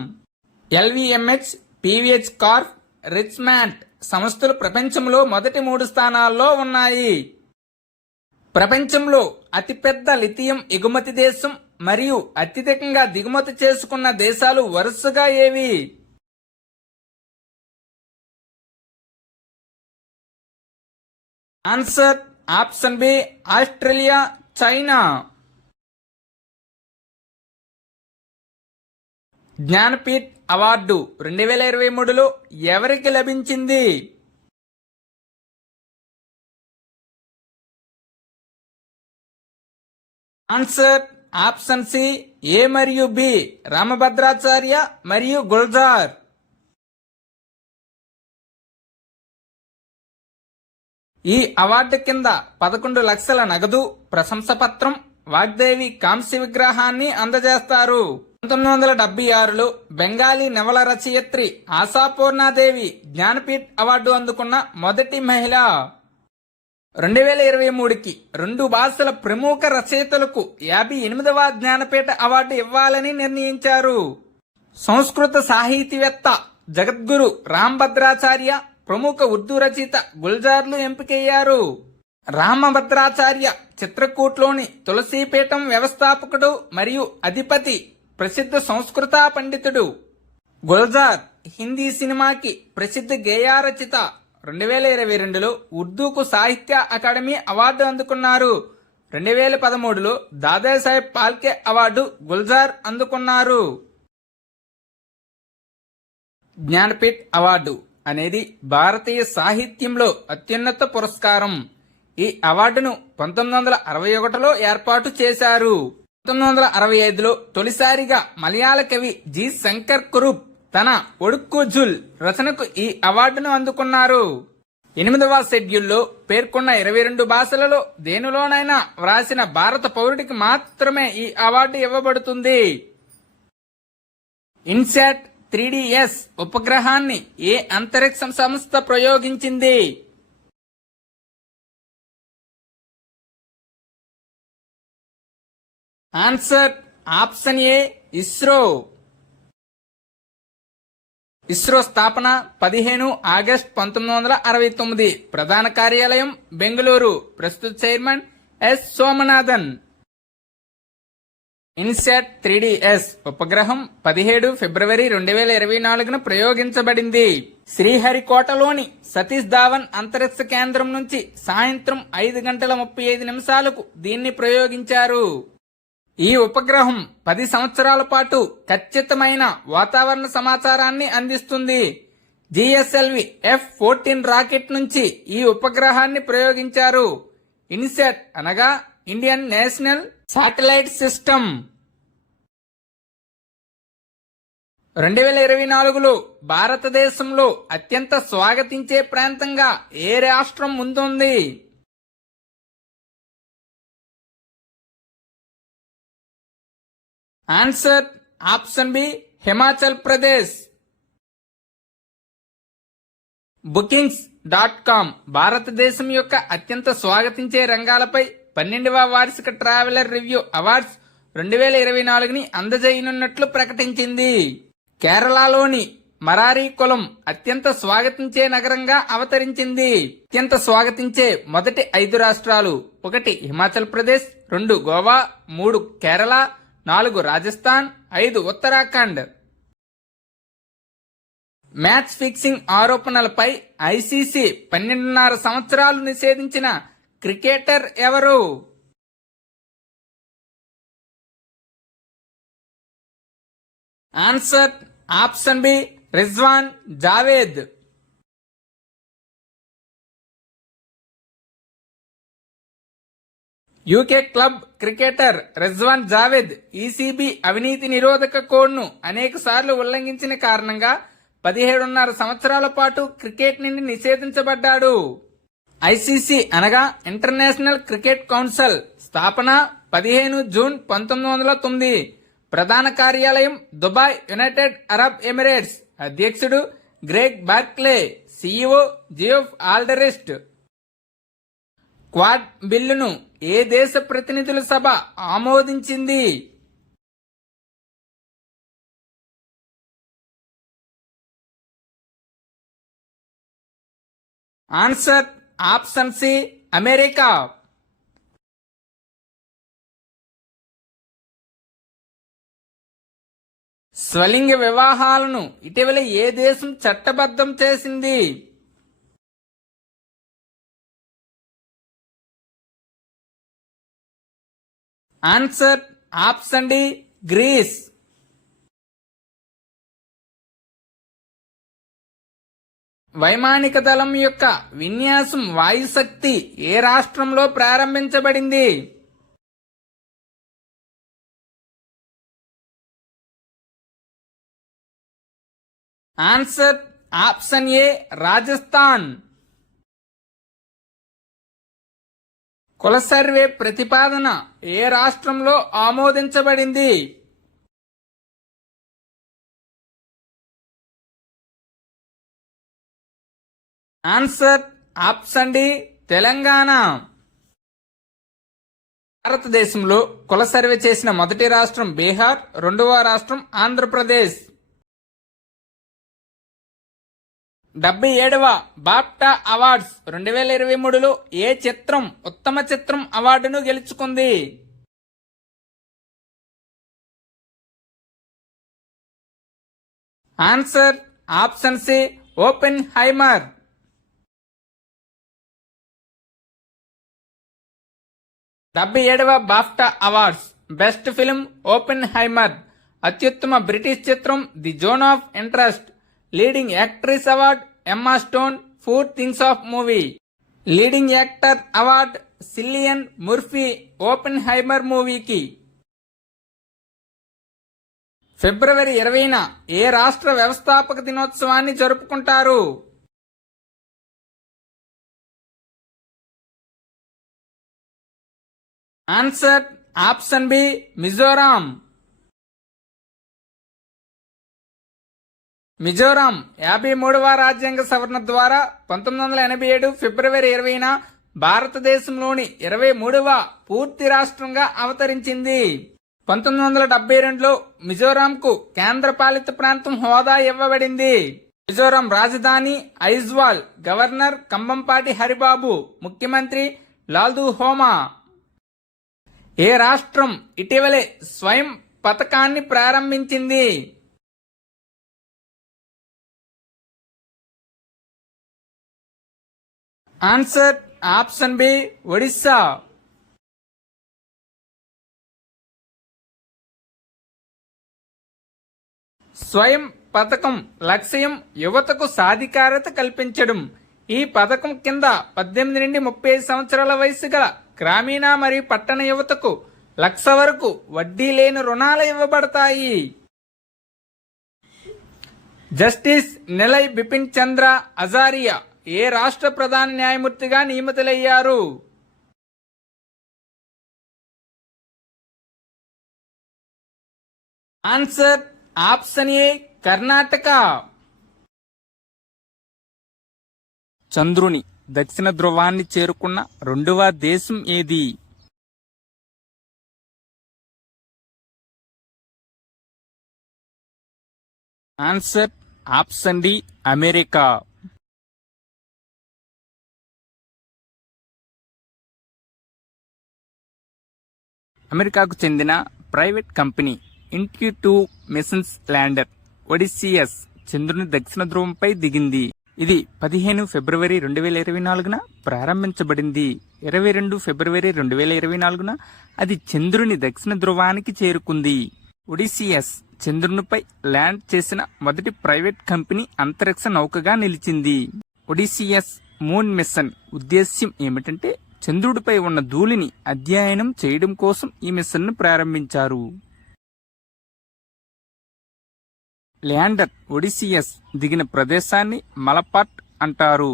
LVMH, PVH కార్ప్, రిచ్మాండ్ సంస్థలు ప్రపంచంలో మొదటి 3 స్థానాల్లో ఉన్నాయి. ప్రపంచంలో అతిపెద్ద లిథియం ఎగుమతి దేశం మరియు అత్యధికంగా దిగుమతి చేసుకున్న దేశాలు వరుసగా ఏవి? Answer option B Australia, China. Jnanpith award 2023లో ఎవరికి లభించింది? ఆన్సర్ ఆప్షన్ సి ఏ మరియు బి రామభద్రాచార్య మరియు గుల్జార్. ఈ అవార్డు కింద 11 లక్షల నగదు, ప్రశంసపత్రం, వాగ్దేవి కాంస్య విగ్రహాన్ని అందజేస్తారు. 1976లో బెంగాలీ నవల రచయిత్రి ఆశాపూర్ణాదేవి జ్ఞానపీఠ్ అవార్డు అందుకున్న మొదటి మహిళ. 2023కి 2 భాషల ప్రముఖ రచయితలకు 58వ జ్ఞానపీఠ అవార్డు ఇవ్వాలని నిర్ణయించారు. సంస్కృత సాహితీవేత్త జగద్గురు రామభద్రాచార్య, ప్రముఖ ఉర్దూ రచయిత గుల్జార్లు ఎంపికయ్యారు. రామభద్రాచార్య చిత్రకూట్లోని తులసీపీఠం వ్యవస్థాపకుడు మరియు అధిపతి, ప్రసిద్ధ సంస్కృత పండితుడు. గుల్జార్ హిందీ సినిమాకి ప్రసిద్ధ గేయ రచయిత. 2022లో ఉర్దూకు సాహిత్య అకాడమీ అవార్డు అందుకున్నారు. 2013లో దాదాసాహెబ్ ఫాల్కే అవార్డు గుల్జార్ అందుకున్నారు. జ్ఞానపీఠ్ అవార్డు అనేది భారతీయ సాహిత్యంలో అత్యున్నత పురస్కారం. ఈ అవార్డును 1961లో ఏర్పాటు చేశారు. 1965లో తొలిసారిగా మలయాళ కవి జి శంకర్ కురుప్ తన ఒడుక్కు జుల్ రచనకు ఈ అవార్డును అందుకున్నారు. 8వ షెడ్యూల్లో పేర్కొన్న 22 భాషలలో దేనిలోనైనా వ్రాసిన భారత పౌరుడికి మాత్రమే ఈ అవార్డు ఇవ్వబడుతుంది. ఇన్సాట్ 3DS ఉపగ్రహాన్ని ఏ అంతరిక్ష సంస్థ ప్రయోగించింది? Answer option A ISRO. ISRO స్థాపన 15 ఆగస్టు 1969. ప్రధాన కార్యాలయం బెంగళూరు. ప్రస్తుత chairman S Somanathan. INSAT 3DS ఉపగ్రహం 17 ఫిబ్రవరి 2024న ప్రయోగించబడింది. శ్రీహరికోటలోని సతీష్ ధావన్ అంతరిక్ష కేంద్రం నుంచి సాయంత్రం 5:35 దీన్ని ప్రయోగించారు. ఈ ఉపగ్రహం 10 సంవత్సరాల పాటు ఖచ్చితమైన వాతావరణ సమాచారాన్ని అందిస్తుంది. జిఎస్ఎల్వి F-14 రాకెట్ నుంచి ఈ ఉపగ్రహాన్ని ప్రయోగించారు. ఇన్సాట్ అనగా ఇండియన్ నేషనల్ శాటిలైట్ సిస్టమ్. 2024లో భారతదేశంలో అత్యంత స్వాగతించే ప్రాంతంగా ఏ రాష్ట్రం ముందుంది? Answer option B Himachal Pradesh. Bookings.com భారతదేశం యొక్క అత్యంత స్వాగతించే రంగాలపై 12వ వార్షిక ట్రావెలర్ రివ్యూ అవార్డ్స్ 2024ని అందజేయనున్నట్లు ప్రకటించింది. కేరళలోని మరారీకులం అత్యంత స్వాగతించే నగరంగా అవతరించింది. అత్యంత స్వాగతించే మొదటి 5 రాష్ట్రాలు: 1 హిమాచల్ ప్రదేశ్, 2 గోవా, 3 కేరళ, 4 రాజస్థాన్, 5 ఉత్తరాఖండ్. మ్యాచ్ ఫిక్సింగ్ ఆరోపణలపై ఐసీసీ 12.5 సంవత్సరాలు నిషేధించిన క్రికెటర్ ఎవరు? Answer option B Rizwan Javed. UK club cricketer Rizwan Javed ECB అవినీతి నిరోధక కోడ్ను అనేక సార్లు ఉల్లంఘించిన కారణంగా 17.5 సంవత్సరాల పాటు క్రికెట్ నుండి నిషేధించబడ్డాడు. ఐసీసీ అనగా ఇంటర్నేషనల్ క్రికెట్ కౌన్సిల్ స్థాపన 15 జూన్ 1909. ప్రధాన కార్యాలయం దుబాయ్, యునైటెడ్ అరబ్ ఎమిరేట్స్. అధ్యక్షుడు Greg Barclay. CEO Geoff Allardice. Quad బిల్లును ఏ దేశ ప్రతినిధుల సభ ఆమోదించింది? Answer option C America. స్వలింగ వివాహాలను ఇటీవల ఏ దేశం చట్టబద్ధం చేసింది? Answer option D Greece. వైమానిక దళం యొక్క విన్యాసం వాయుశక్తి ఏ రాష్ట్రంలో ప్రారంభించబడింది? Answer option A Rajasthan. కుల సర్వే ప్రతిపాదన ఏ రాష్ట్రంలో ఆమోదించబడింది? Answer option D Telangana. భారతదేశంలో కుల సర్వే చేసిన మొదటి రాష్ట్రం బీహార్, రెండవ రాష్ట్రం ఆంధ్రప్రదేశ్. 77వ బాఫ్టా అవార్డ్స్ 2023లో ఏ చిత్రం ఉత్తమ చిత్రం అవార్డును గెలుచుకుంది? Answer option C Oppenheimer. 77వ BAFTA awards best film Oppenheimer, అత్యుత్తమ బ్రిటిష్ చిత్రం the zone of interest, leading actress award Emma Stone four things of movie, leading actor award Cillian Murphy Oppenheimer మూవీకి. ఫిబ్రవరి 20న ఏ రాష్ట్ర వ్యవస్థాపక దినోత్సవాన్ని జరుపుకుంటారు? Answer option B Mizoram. Mizoram 53వ రాజ్యాంగ సవరణ ద్వారా 1987 ఫిబ్రవరి 20న భారతదేశంలోని 23వ పూర్తి రాష్ట్రంగా అవతరించింది. 1972లో మిజోరాంకు కేంద్రపాలిత ప్రాంతం హోదా ఇవ్వబడింది. మిజోరాం రాజధాని ఐజ్వాల్, గవర్నర్ కంబంపాటి హరిబాబు, ముఖ్యమంత్రి లాల్దుహోమా. ఏ రాష్ట్రం ఇటీవలే స్వయం పథకాన్ని ప్రారంభించింది? Answer option B Odisha. Swayam పథకం లక్ష్యం యువతకు సాధికారత కల్పించడం. ఈ పథకం కింద 18 నుండి 35 సంవత్సరాల వయసు గల గ్రామీణ మరియు పట్టణ యువతకు 1,00,000 వరకు వడ్డీ లేని రుణాలు ఇవ్వబడతాయి. జస్టిస్ నిలయ్ బిపిన్ చంద్ర అజారియా ఏ రాష్ట్ర ప్రధాన న్యాయమూర్తిగా నియమితులయ్యారు? Answer option A Karnataka. చంద్రుని దక్షిణ ధ్రువాన్ని చేరుకున్న రెండవ దేశం ఏది? Answer option D America. అమెరికాకు చెందిన private company Intuitive Machines lander Odysseus చంద్రుని దక్షిణ ధ్రువంపై దిగింది. ఇది 15 ఫిబ్రవరి 2024న ప్రారంభించబడింది. 22 ఫిబ్రవరి 2024న అది చంద్రుని దక్షిణ ధ్రువానికి చేరుకుంది. ఒడిసియస్ చంద్రునిపై ల్యాండ్ చేసిన మొదటి ప్రైవేట్ కంపెనీ అంతరిక్ష నౌకగా నిలిచింది. ఒడిసియస్ మూన్ మిషన్ ఉద్దేశ్యం ఏమిటంటే చంద్రుడిపై ఉన్న ధూళిని అధ్యయనం చేయడం కోసం ఈ మిషన్ను ప్రారంభించారు. ల్యాండర్ ఒడిసియస్ దిగిన ప్రదేశాన్ని మలపార్ట్ అంటారు.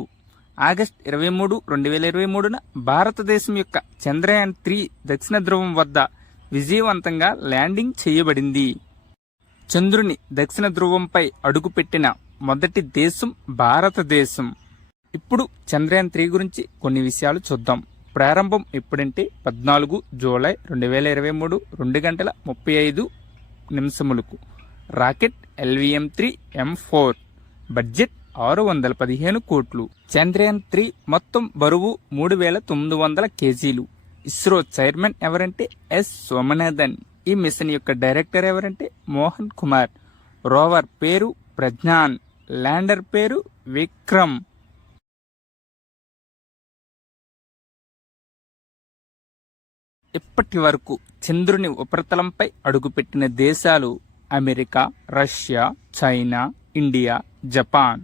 ఆగస్టు 23, 2023న భారతదేశం యొక్క చంద్రయాన్ 3 దక్షిణ ధ్రువం వద్ద విజయవంతంగా ల్యాండింగ్ చేయబడింది. చంద్రుని దక్షిణ ధ్రువంపై అడుగుపెట్టిన మొదటి దేశం భారతదేశం. ఇప్పుడు చంద్రయాన్ 3 గురించి కొన్ని విషయాలు చూద్దాం. ప్రారంభం ఎప్పుడంటే 14 July 2023 2:35 rocket LVM-3 M4. Budget 615 కోట్లు. చంద్రయాన్ 3 మొత్తం బరువు 3900 కేజీలు. ఇస్రో చైర్మన్ ఎవరంటే ఎస్ సోమనాథన్. ఈ మిషన్ యొక్క డైరెక్టర్ ఎవరంటే మోహన్ కుమార్. రోవర్ పేరు ప్రజ్ఞాన్. ల్యాండర్ పేరు విక్రమ్. ఇప్పటి వరకు చంద్రుని ఉపరితలంపై అడుగుపెట్టిన దేశాలు America, Russia, China, India, Japan.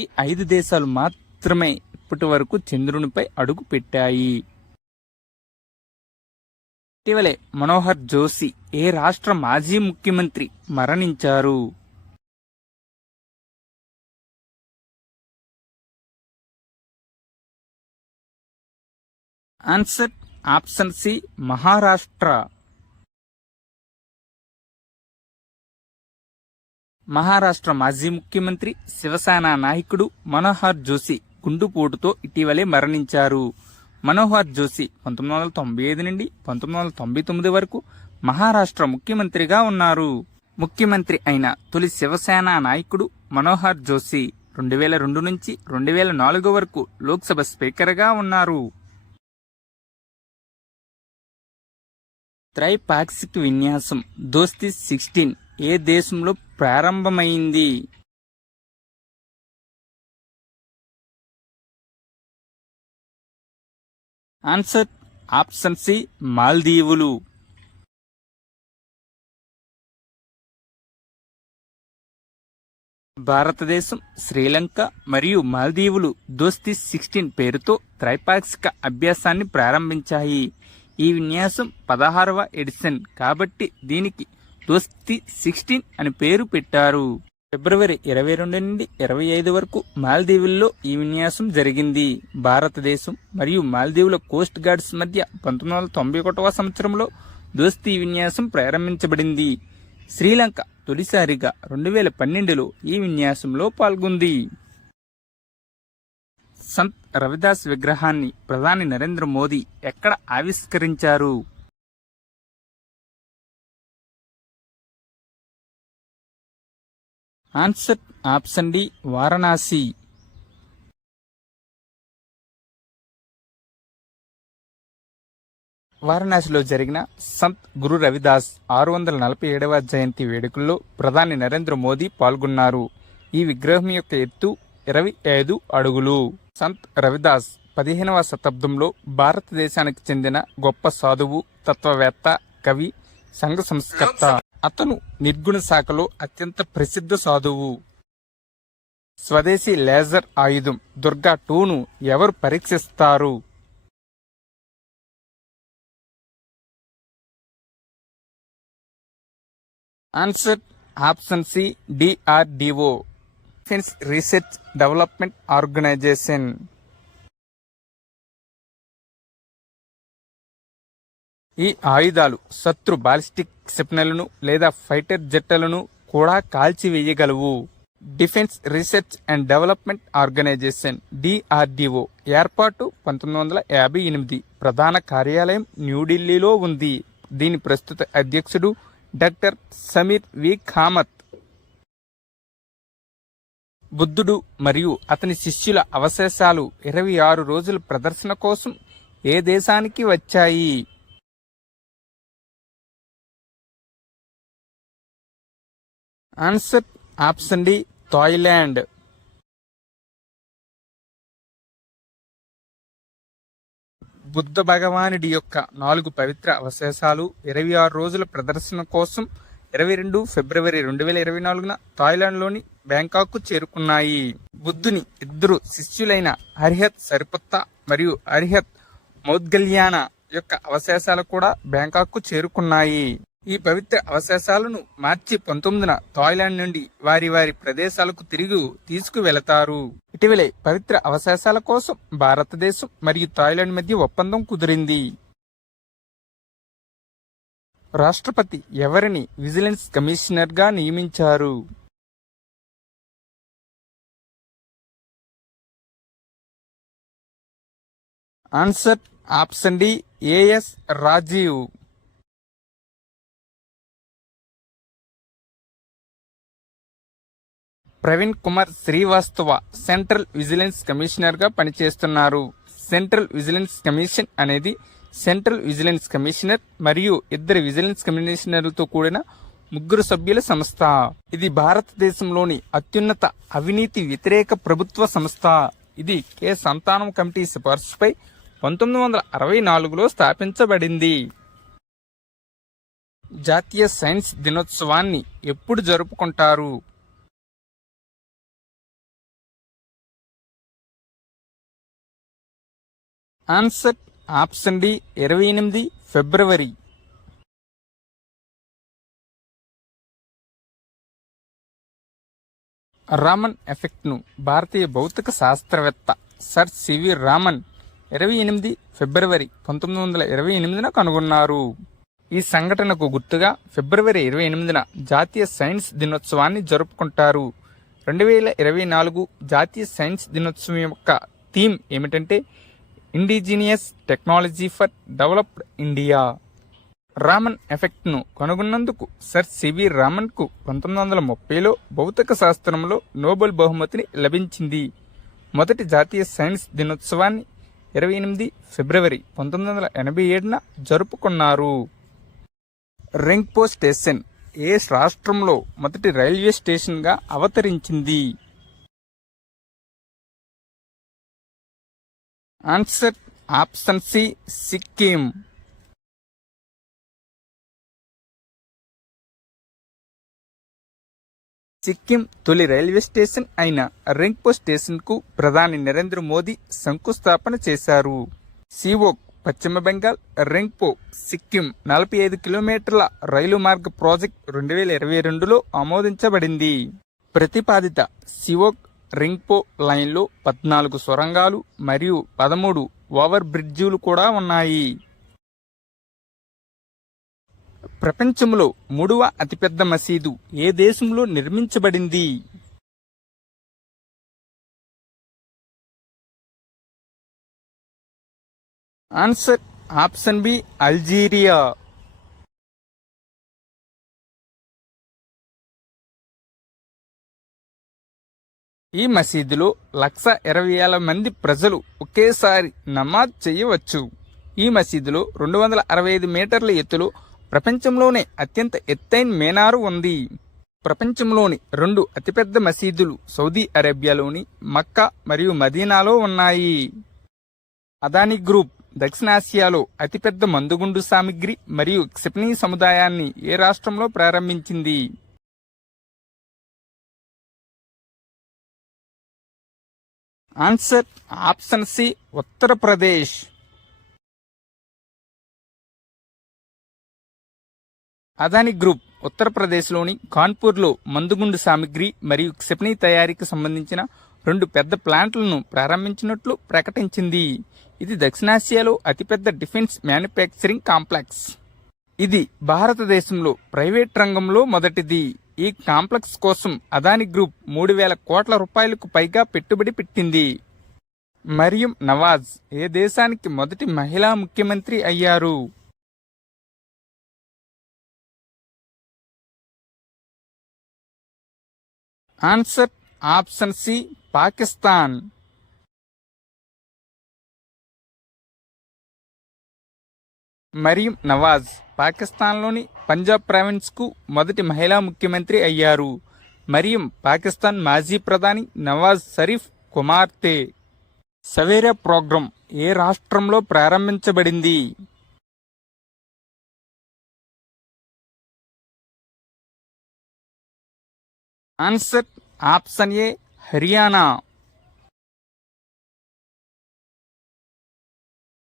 ఈ 5 దేశాలు మాత్రమే ఇప్పటి వరకు చంద్రునిపై అడుగు పెట్టాయి. ఇటీవలే మనోహర్ జోషి ఏ రాష్ట్ర మాజీ ముఖ్యమంత్రి మరణించారు? Answer option C Maharashtra. Maharashtra మాజీ ముఖ్యమంత్రి శివసేన నాయకుడు మనోహర్ జోషి గుండుపోటుతో ఇటీవలే మరణించారు. మనోహర్ జోషి 1995 నుండి 1999 వరకు మహారాష్ట్ర ముఖ్యమంత్రిగా ఉన్నారు. ముఖ్యమంత్రి అయిన తొలి శివసేన నాయకుడు మనోహర్ జోషి 2002 నుంచి 2004 వరకు లోక్సభ స్పీకర్గా ఉన్నారు. త్రైపాక్షిక విన్యాసం దోస్తీ 16 ఏ దేశంలో ప్రారంభమైంది? ఆన్సర్ ఆప్షన్ సి మాల్దీవులు. భారతదేశం, శ్రీలంక మరియు మాల్దీవులు దోస్తీ 16 పేరుతో త్రైపాక్షిక అభ్యాసాన్ని ప్రారంభించాయి. ఈ విన్యాసం 16వ ఎడిషన్ కాబట్టి దీనికి దోస్తీ 16 అని పేరు పెట్టారు. ఫిబ్రవరి 22 నుండి 25 వరకు మాల్దీవుల్లో ఈ విన్యాసం జరిగింది. భారతదేశం మరియు మాల్దీవుల కోస్ట్ గార్డ్స్ మధ్య 1991వ సంవత్సరంలో దోస్తీ విన్యాసం ప్రారంభించబడింది. శ్రీలంక తొలిసారిగా 2012లో ఈ విన్యాసంలో పాల్గొంది. సంత్ రవిదాస్ విగ్రహాన్ని ప్రధాని నరేంద్ర మోదీ ఎక్కడ ఆవిష్కరించారు? Answer option D Varanasi. వారణాసిలో జరిగిన సంత్ గురు రవిదాస్ 647వ జయంతి వేడుకల్లో ప్రధాని నరేంద్ర మోదీ పాల్గొన్నారు. ఈ విగ్రహం యొక్క ఎత్తు 25 అడుగులు. సంత్ రవిదాస్ 15వ శతాబ్దంలో భారతదేశానికి చెందిన గొప్ప సాధువు, తత్వవేత్త, కవి, సంఘ సంస్కర్త. అతను నిర్గుణ శాఖలో అత్యంత ప్రసిద్ధ సాధువు. స్వదేశీ లేజర్ ఆయుధం దుర్గా 2ను ఎవరు పరీక్షిస్తారు? Answer option C DRDO, defence research development organisation. ఈ ఆయుధాలు శత్రు బాలిస్టిక్ క్షిపణులను లేదా ఫైటర్ జెట్లను కూడా కాల్చివేయగలవు. Defence research and development organisation DRDO ఏర్పాటు 1958. ప్రధాన కార్యాలయం న్యూఢిల్లీలో ఉంది. దీని ప్రస్తుత అధ్యక్షుడు డాక్టర్ సమీర్ వి కామత్. బుద్ధుడు మరియు అతని శిష్యుల అవశేషాలు 26 రోజుల ప్రదర్శన కోసం ఏ దేశానికి వచ్చాయి? Answer option D Thailand. Buddha భగవానుడి యొక్క 4 పవిత్ర అవశేషాలు 26 రోజుల ప్రదర్శన కోసం 22 ఫిబ్రవరి 2024న థాయిలాండ్లోని బ్యాంకాక్ చేరుకున్నాయి. బుద్ధుని 2 శిష్యులైన అరిహత్ సరిపుత్త మరియు అరిహత్ మౌద్గల్యాన యొక్క అవశేషాలు కూడా బ్యాంకాక్ చేరుకున్నాయి. ఈ పవిత్ర అవశేషాలను మార్చి 19న థాయిలాండ్ నుండి వారి వారి ప్రదేశాలకు తిరిగి తీసుకువెళతారు. ఇటీవలే పవిత్ర అవశేషాల కోసం భారతదేశం మరియు థాయిలాండ్ మధ్య ఒప్పందం కుదిరింది. రాష్ట్రపతి ఎవరిని విజిలెన్స్ కమిషనర్ గా నియమించారు? Answer option D AS Rajeev. Praveen Kumar Srivastava central vigilance commissioner గా పనిచేస్తున్నారు. సెంట్రల్ విజిలెన్స్ కమిషన్ అనేది సెంట్రల్ విజిలెన్స్ కమిషనర్ మరియు 2 విజిలెన్స్ కమిషనర్లతో కూడిన 3 సభ్యుల సంస్థ. ఇది భారతదేశంలోని అత్యున్నత అవినీతి వ్యతిరేక ప్రభుత్వ సంస్థ. ఇది కె సంతానం కమిటీ సిఫార్సుపై 1964లో స్థాపించబడింది. జాతీయ సైన్స్ దినోత్సవాన్ని ఎప్పుడు జరుపుకుంటారు? ఆన్సర్ ఆప్షన్ డి 28 ఫిబ్రవరి. రామన్ ఎఫెక్ట్ను భారతీయ భౌతిక శాస్త్రవేత్త సర్ సివి రామన్ 28 ఫిబ్రవరి 1928న కనుగొన్నారు. ఈ సంఘటనకు గుర్తుగా ఫిబ్రవరి 28న జాతీయ సైన్స్ దినోత్సవాన్ని జరుపుకుంటారు. 2024 జాతీయ సైన్స్ దినోత్సవం యొక్క థీమ్ ఏమిటంటే indigenous technology for developed India. Raman ఎఫెక్ట్ను కనుగొన్నందుకు సర్ సివి రామన్కు 1930లో భౌతిక శాస్త్రంలో నోబెల్ బహుమతిని లభించింది. మొదటి జాతీయ సైన్స్ దినోత్సవాన్ని 28 ఫిబ్రవరి 1987న జరుపుకున్నారు. రింగ్పో స్టేషన్ ఏ రాష్ట్రంలో మొదటి రైల్వే స్టేషన్గా అవతరించింది? Answer option C, Sikkim. Sikkim తొలి రైల్వే స్టేషన్ అయిన రింగ్పో స్టేషన్కు ప్రధాని నరేంద్ర మోదీ శంకుస్థాపన చేశారు. సివోక్ పశ్చిమ బెంగాల్, రింగ్పో సిక్కిం 45 కిలోమీటర్ల రైలు మార్గ ప్రాజెక్ట్ 2022లో ఆమోదించబడింది. ప్రతిపాదిత సివోక్ రింగ్పో లైన్లో 14 సొరంగాలు మరియు 13 ఓవర్ బ్రిడ్జిలు కూడా ఉన్నాయి. ప్రపంచంలో 3వ అతిపెద్ద మసీదు ఏ దేశంలో నిర్మించబడింది? Answer option B, Algeria. ఈ మసీదులో 1,20,000 మంది ప్రజలు ఒకేసారి నమాజ్ చేయవచ్చు. ఈ మసీదులో 265 మీటర్ల ఎత్తులో ప్రపంచంలోనే అత్యంత ఎత్తైన మీనారు ఉంది. ప్రపంచంలోని 2 అతిపెద్ద మసీదులు సౌదీ అరేబియాలోని మక్కా మరియు మదీనాలో ఉన్నాయి. అదానీ గ్రూప్ దక్షిణాసియాలో అతిపెద్ద మందుగుండు సామిగ్రి మరియు క్షిపణి సముదాయాన్ని ఏ రాష్ట్రంలో ప్రారంభించింది? Answer option C, Uttar Pradesh. Adani group ఉత్తరప్రదేశ్లోని కాన్పూర్లో మందుగుండు సామిగ్రి మరియు క్షిపణి తయారీకి సంబంధించిన 2 పెద్ద ప్లాంట్లను ప్రారంభించినట్లు ప్రకటించింది. ఇది దక్షిణాసియాలో అతిపెద్ద డిఫెన్స్ మ్యానుఫ్యాక్చరింగ్ కాంప్లెక్స్. ఇది భారతదేశంలో ప్రైవేట్ రంగంలో మొదటిది. ఈ కాంప్లెక్స్ కోసం అదానీ గ్రూప్ 3,000 కోట్ల రూపాయలకు పైగా పెట్టుబడి పెట్టింది. మరియం నవాజ్ ఏ దేశానికి మొదటి మహిళా ముఖ్యమంత్రి అయ్యారు? Answer option C, Pakistan. Maryam Nawaz పాకిస్తాన్లోని పంజాబ్ ప్రావిన్స్కు మొదటి మహిళా ముఖ్యమంత్రి అయ్యారు. మరియం పాకిస్తాన్ మాజీ ప్రధాని నవాజ్ షరీఫ్ కుమార్తె. సవేరా ప్రోగ్రాం ఏ రాష్ట్రంలో ప్రారంభించబడింది? ఆన్సర్ ఆప్షన్ ఏ, హర్యానా.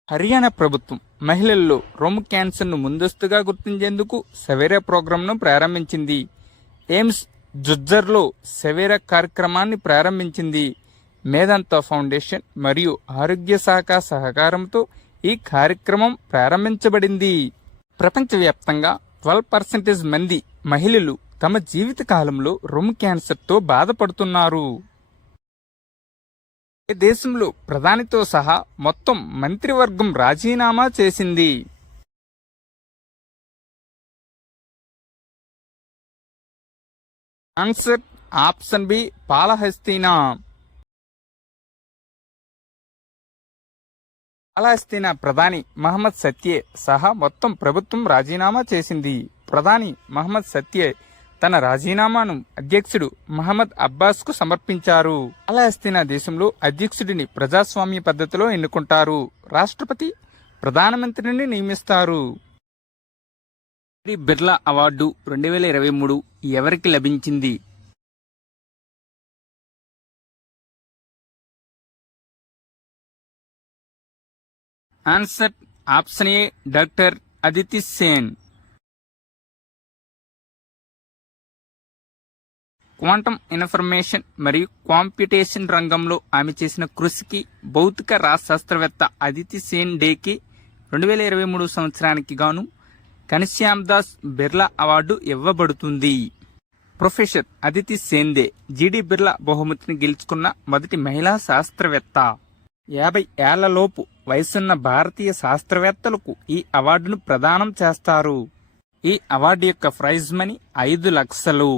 హర్యానా ప్రభుత్వం మహిళల్లో రొమ్ము క్యాన్సర్ను ముందస్తుగా గుర్తించేందుకు సవేరా ప్రోగ్రాంను ప్రారంభించింది. ఎయిమ్స్ జుజ్జర్లో సవేరా కార్యక్రమాన్ని ప్రారంభించింది. మేధాంతా ఫౌండేషన్ మరియు ఆరోగ్య శాఖ సహకారంతో ఈ కార్యక్రమం ప్రారంభించబడింది. ప్రపంచవ్యాప్తంగా 12% మంది మహిళలు తమ జీవితకాలంలో రొమ్ము క్యాన్సర్తో బాధపడుతున్నారు. దేశంలో ప్రధానితో సహా మొత్తం మంత్రివర్గం రాజీనామా చేసింది. ఆన్సర్ ఆప్షన్ బి, పాలహస్తీనా. పాలస్తీనా ప్రధాని మహమ్మద్ సత్యే సహా మొత్తం ప్రభుత్వం రాజీనామా చేసింది. ప్రధాని మహమ్మద్ సత్యే తన రాజీనామాను అధ్యక్షుడు మహమ్మద్ అబ్బాస్కు సమర్పించారు. పాలస్తీనా దేశంలో అధ్యక్షుడిని ప్రజాస్వామ్య పద్ధతిలో ఎన్నుకుంటారు. రాష్ట్రపతి ప్రధానమంత్రిని నియమిస్తారు. బిర్లా అవార్డు 2023 ఎవరికి లభించింది? ఆన్సర్ ఆప్షన్ ఏ, doctor Aditi Sen. Quantum information మరియు కాంప్యూటేషన్ రంగంలో ఆమె చేసిన కృషికి భౌతిక శాస్త్రవేత్త అదితి సేన్ డేకి 2023 సంవత్సరానికి గాను ఘనశ్యామ్ దాస్ బిర్లా అవార్డు ఇవ్వబడుతుంది. ప్రొఫెసర్ అదితి సేందే జీడి బిర్లా బహుమతిని గెలుచుకున్న మొదటి మహిళా శాస్త్రవేత్త. 50 ఏళ్లలోపు వయసున్న భారతీయ శాస్త్రవేత్తలకు ఈ అవార్డును ప్రదానం చేస్తారు. ఈ అవార్డు యొక్క ప్రైజ్ మనీ 5 లక్షలు.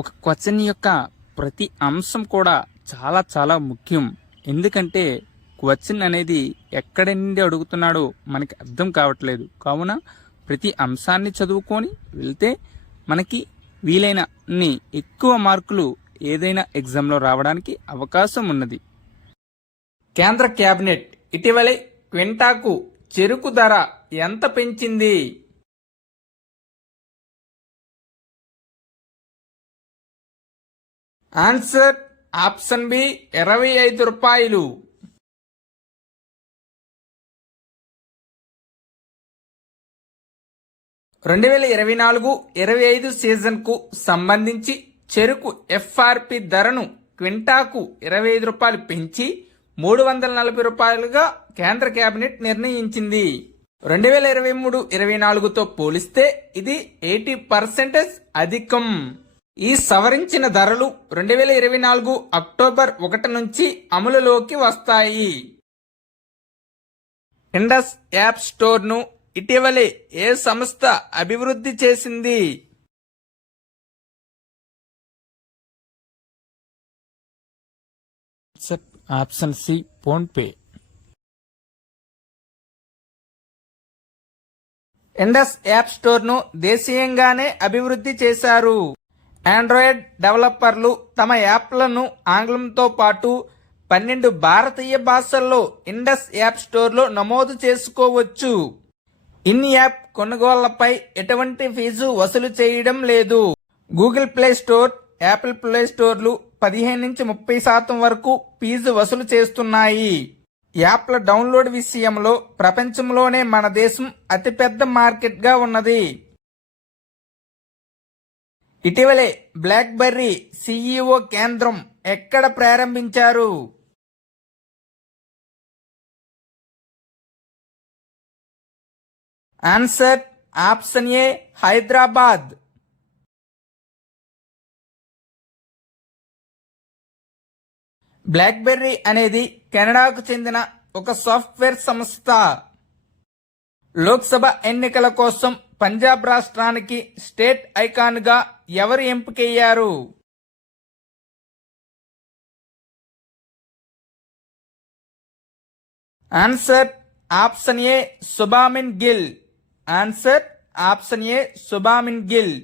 ఒక క్వశ్చన్ యొక్క ప్రతి అంశం కూడా చాలా చాలా ముఖ్యం. ఎందుకంటే క్వశ్చన్ అనేది ఎక్కడి నుండి అడుగుతున్నాడో మనకి అర్థం కావట్లేదు. కావున ప్రతి అంశాన్ని చదువుకొని వెళ్తే మనకి వీలైన ఎక్కువ మార్కులు ఏదైనా ఎగ్జామ్లో రావడానికి అవకాశం ఉన్నది. కేంద్ర కేబినెట్ ఇటీవలే క్వింటాకు చెరుకు ధర ఎంత పెంచింది? ఆన్సర్ ఆప్షన్ బి 25 రూపాయలు. రెండు 2024-25 సీజన్ కు సంబంధించి చెరుకు ఎఫ్ఆర్పి ధరను క్వింటాకు 25 రూపాయలు పెంచి 340 రూపాయలుగా కేంద్ర కేబినెట్ నిర్ణయించింది. 2023-24తో పోలిస్తే ఇది 80% అధికం. ఈ సవరించిన ధరలు 2024 అక్టోబర్ 1 నుంచి అమలులోకి వస్తాయి. ఇండస్ యాప్ స్టోర్ ను ఇటీవలే ఏ సంస్థ అభివృద్ధి చేసింది? Option C PhonePe. Indus app store ను దేశీయంగానే అభివృద్ధి చేశారు. ఆండ్రాయిడ్ డెవలపర్లు తమ యాప్లను ఆంగ్లంతో పాటు 12 భారతీయ భాషల్లో ఇండస్ యాప్ స్టోర్లో నమోదు చేసుకోవచ్చు. ఇన్ యాప్ కొనుగోళ్లపై ఎటువంటి ఫీజు వసూలు చేయడం లేదు. Google play store, Apple play స్టోర్లు 15-30% వరకు ఫీజు వసూలు చేస్తున్నాయి. యాప్ల డౌన్లోడ్ విషయంలో ప్రపంచంలోనే మన దేశం అతిపెద్ద మార్కెట్గా ఉన్నది. ఇటీవలే బ్లాక్ బెర్రీ సిఇఓ కేంద్రం ఎక్కడ ప్రారంభించారు? Answer option A Hyderabad. BlackBerry అనేది కెనడాకు చెందిన ఒక సాఫ్ట్వేర్ సంస్థ. లోక్సభ ఎన్నికల కోసం పంజాబ్ రాష్ట్రానికి స్టేట్ ఐకాన్ గా ఎవరు ఎంపికయ్యారు? Answer option A Shubman Gill. Answer option A Shubman Gill.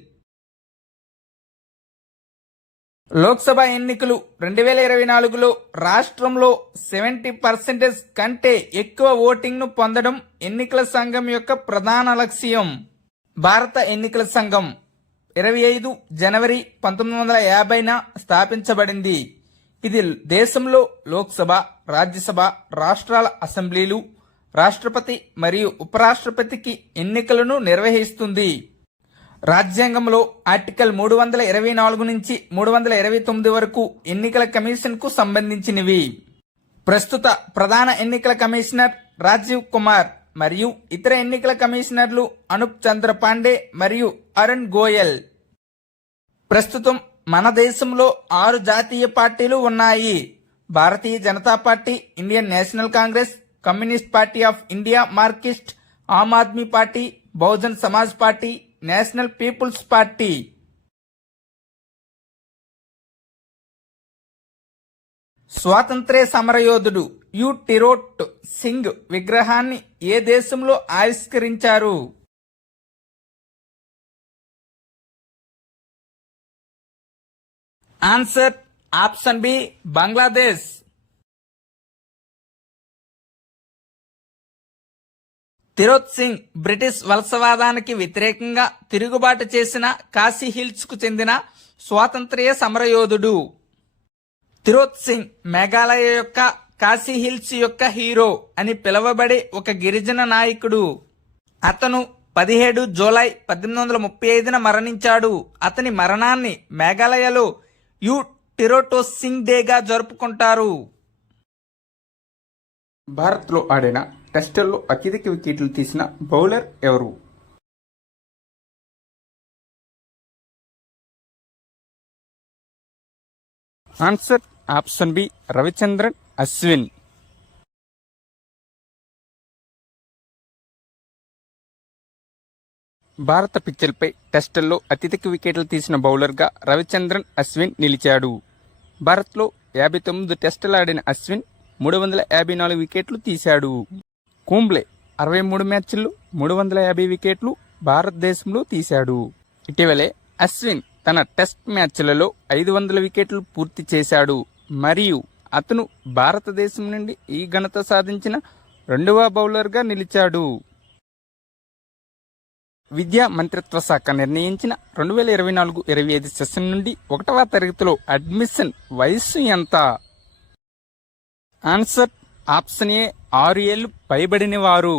Lok Sabha ఎన్నికలు 2024లో రాష్ట్రంలో 70% కంటే ఎక్కువ ఓటింగ్ ను పొందడం ఎన్నికల సంఘం యొక్క ప్రధాన లక్ష్యం. భారత ఎన్నికల సంఘం 25 జనవరి 1950న స్థాపించబడింది. ఇది దేశంలో లోక్సభ, రాజ్యసభ, రాష్ట్రాల అసెంబ్లీలు, రాష్ట్రపతి మరియు ఉపరాష్ట్రపతికి ఎన్నికలను నిర్వహిస్తుంది. రాజ్యాంగంలో ఆర్టికల్ 324 నుంచి 329 వరకు ఎన్నికల కమిషన్ కు సంబంధించినవి. ప్రస్తుత ప్రధాన ఎన్నికల కమిషనర్ రాజీవ్ కుమార్ మరియు ఇతర ఎన్నికల కమిషనర్లు అనూప్ చంద్ర పాండే మరియు అరుణ్ గోయల్. ప్రస్తుతం మన దేశంలో 6 జాతీయ పార్టీలు ఉన్నాయి. Bharatiya Janata party, Indian national congress, communist party of India Marxist, Aam Aadmi party, Bahujan Samaj party, national people's party. స్వాతంత్ర్య సమరయోధుడు యు టిరోట్ సింగ్ విగ్రహాన్ని ఏ దేశంలో ఆవిష్కరించారు? Answer option B Bangladesh. Tirot Singh British వలసవాదానికి వ్యతిరేకంగా తిరుగుబాటు చేసిన కాశీ హిల్స్ కు చెందిన స్వాతంత్ర్య సమరయోధుడు. తిరోత్ సింగ్ మేఘాలయ యొక్క కాశీ హిల్స్ యొక్క హీరో అని పిలువబడే ఒక గిరిజన నాయకుడు. అతను 17 జూలై 1835న మరణించాడు. అతని మరణాన్ని మేఘాలయలో యు టిరోటో సింగ్ డేగా జరుపుకుంటారు. భారత్లో ఆడిన టెస్టుల్లో అత్యధిక వికెట్లు తీసిన బౌలర్ ఎవరు? Answer option B Ravichandran Ashwin. భారత పిచ్చులపై టెస్టుల్లో అత్యధిక వికెట్లు తీసిన బౌలర్గా రవిచంద్రన్ అశ్విన్ నిలిచాడు. భారత్లో 59 టెస్టులు ఆడిన అశ్విన్ 354 వికెట్లు తీశాడు. కుంబ్లే 63 మ్యాచ్ల్లో 350 వికెట్లు భారతదేశంలో తీశాడు. ఇటీవలే అశ్విన్ తన టెస్ట్ మ్యాచ్లలో 500 వికెట్లు పూర్తి చేశాడు మరియు అతను భారతదేశం నుండి ఈ ఘనత సాధించిన రెండవ బౌలర్గా నిలిచాడు. విద్యా మంత్రిత్వ శాఖ నిర్ణయించిన 2024-25 సెషన్ నుండి 1వ తరగతిలో అడ్మిషన్ వయస్సు ఎంత? ఆన్సర్ ఆప్షన్ ఏ 6 ఏళ్లు పైబడిన వారు.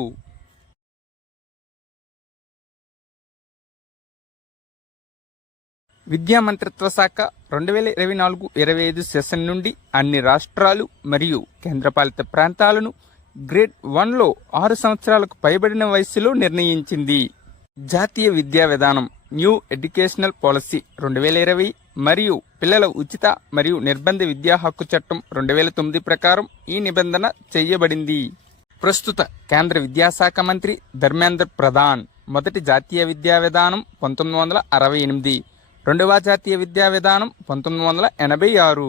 విద్యా మంత్రిత్వ శాఖ 2024-25 సెషన్ నుండి అన్ని రాష్ట్రాలు మరియు కేంద్రపాలిత ప్రాంతాలను గ్రేడ్ 1లో 6 సంవత్సరాలకు పైబడిన వయస్సులో నిర్ణయించింది. జాతీయ విద్యా విధానం న్యూ ఎడ్యుకేషనల్ పాలసీ 2020 మరియు పిల్లల ఉచిత మరియు నిర్బంధ విద్యా హక్కు చట్టం 2009 ప్రకారం ఈ నిబంధన చేయబడింది. ప్రస్తుత కేంద్ర విద్యాశాఖ మంత్రి ధర్మేంద్ర ప్రధాన్ మొదటి జాతీయ విద్యా విధానం 1968, రెండవ జాతీయ విద్యా విధానం 1986.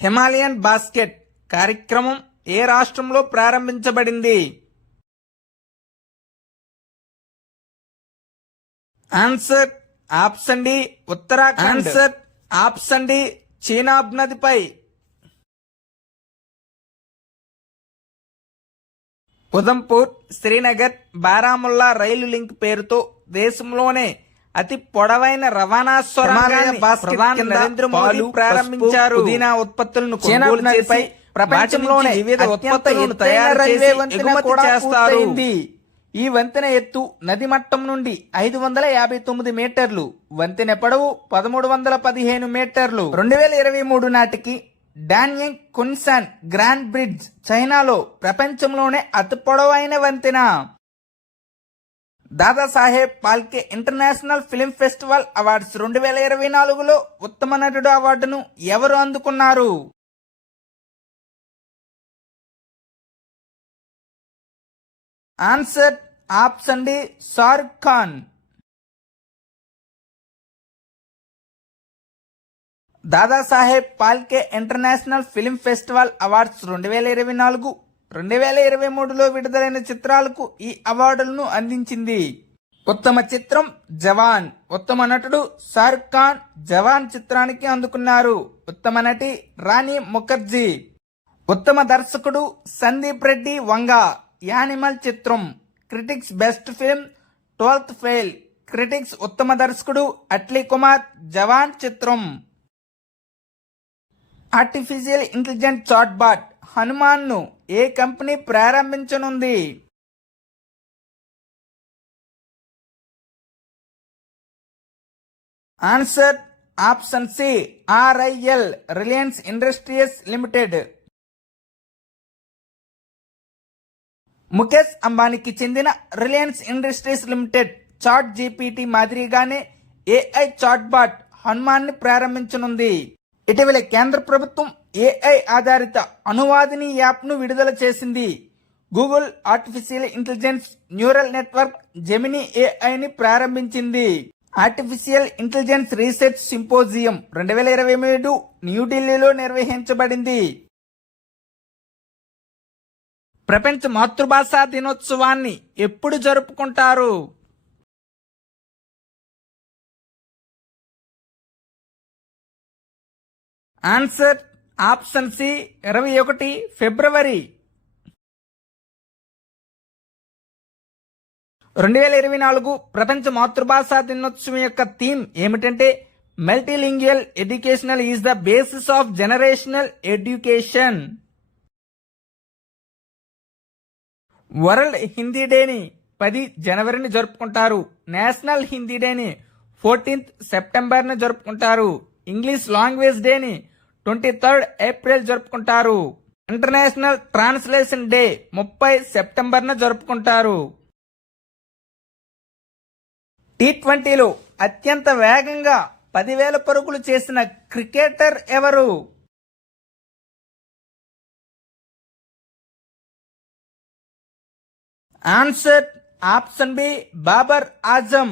హిమాలయన్ బాస్కెట్ కార్యక్రమం ఏ రాష్ట్రంలో ప్రారంభించబడింది? Answer option D Uttarakhand. Answer option D Chenab నదిపై. ఉదంపూర్, శ్రీనగర్, బారాముల్లా రైలు లింక్ పేరుతో దేశంలోనే అతి పొడవైన రవాణా సొరంగాన్ని నరేంద్ర మోదీ ప్రారంభించారు. పుదీనా ఉత్పత్తులను కొనుగోలు చేసి ప్రపంచంలోనే వివిధ ఉత్పత్తులను తయారు చేసి ఎగుమతి చేస్తారు. ఈ వంతెన ఎత్తు నది మట్టం నుండి 559 మీటర్లు, వంతెన పొడవు 1315 మీటర్లు. 2023 నాటికి డాన్యంగ్ కున్సాన్ గ్రాండ్ బ్రిడ్జ్ చైనాలో ప్రపంచంలోనే అతి పొడవైన వంతెన. Dadasaheb Phalke international film festival awards 2024లో ఉత్తమ నటుడు అవార్డును ఎవరు అందుకున్నారు? Answer option D Shah Rukh Khan. Dadasaheb Phalke international film festival awards 2024, 2023లో విడుదలైన చిత్రాలకు ఈ అవార్డులను అందించింది. ఉత్తమ చిత్రం జవాన్. ఉత్తమ నటుడు షారుఖ్ ఖాన్ జవాన్ చిత్రానికి అందుకున్నారు. ఉత్తమ నటి రాణి ముఖర్జీ. ఉత్తమ దర్శకుడు సందీప్ రెడ్డి వంగా యానిమల్ చిత్రం. Critics best film 12th fail. Critics ఉత్తమ దర్శకుడు అట్లీ కుమార్ జవాన్ చిత్రం. ఆర్టిఫిషియల్ ఇంటెలిజెంట్ చాట్బాట్ హనుమాన్ ను ఏ కంపెనీ ప్రారంభించనుంది? Answer option C RIL Reliance industries limited. Mukesh అంబానీకి చెందిన Reliance industries limited chat GPT మాదిరిగానే AI చాట్బాట్ హనుమాన్ ని ప్రారంభించనుంది. ఇటీవల కేంద్ర ప్రభుత్వం AI ఆధారిత అనువాదిని యాప్ ను విడుదల చేసింది. Google artificial intelligence neural network Gemini AI ని ప్రారంభించింది. ఆర్టిఫిషియల్ ఇంటెలిజెన్స్ రీసెర్చ్ సింపోజియం 2023 న్యూఢిల్లీలో నిర్వహించబడింది. ప్రపంచ మాతృభాషా దినోత్సవాన్ని ఎప్పుడు జరుపుకుంటారు? ఆన్సర్ ఆప్షన్ సి 21 ఫిబ్రవరి. 2024 ప్రపంచ మాతృభాషా దినోత్సవం యొక్క థీమ్ ఏమిటంటే multilingual educational is the basis of generational education. World Hindi డేని 10 జనవరిని జరుపుకుంటారు. నేషనల్ హిందీ డేని 14th సెప్టెంబర్ని జరుపుకుంటారు. ఇంగ్లీష్ లాంగ్వేజ్ డేని 23rd ఏప్రిల్ జరుపుకుంటారు. ఇంటర్నేషనల్ ట్రాన్స్లేషన్ డే 30 సెప్టెంబర్న జరుపుకుంటారు. T20లో అత్యంత వేగంగా 10,000 పరుగులు చేసిన క్రికెటర్ ఎవరు? Answer option B Babar Azam.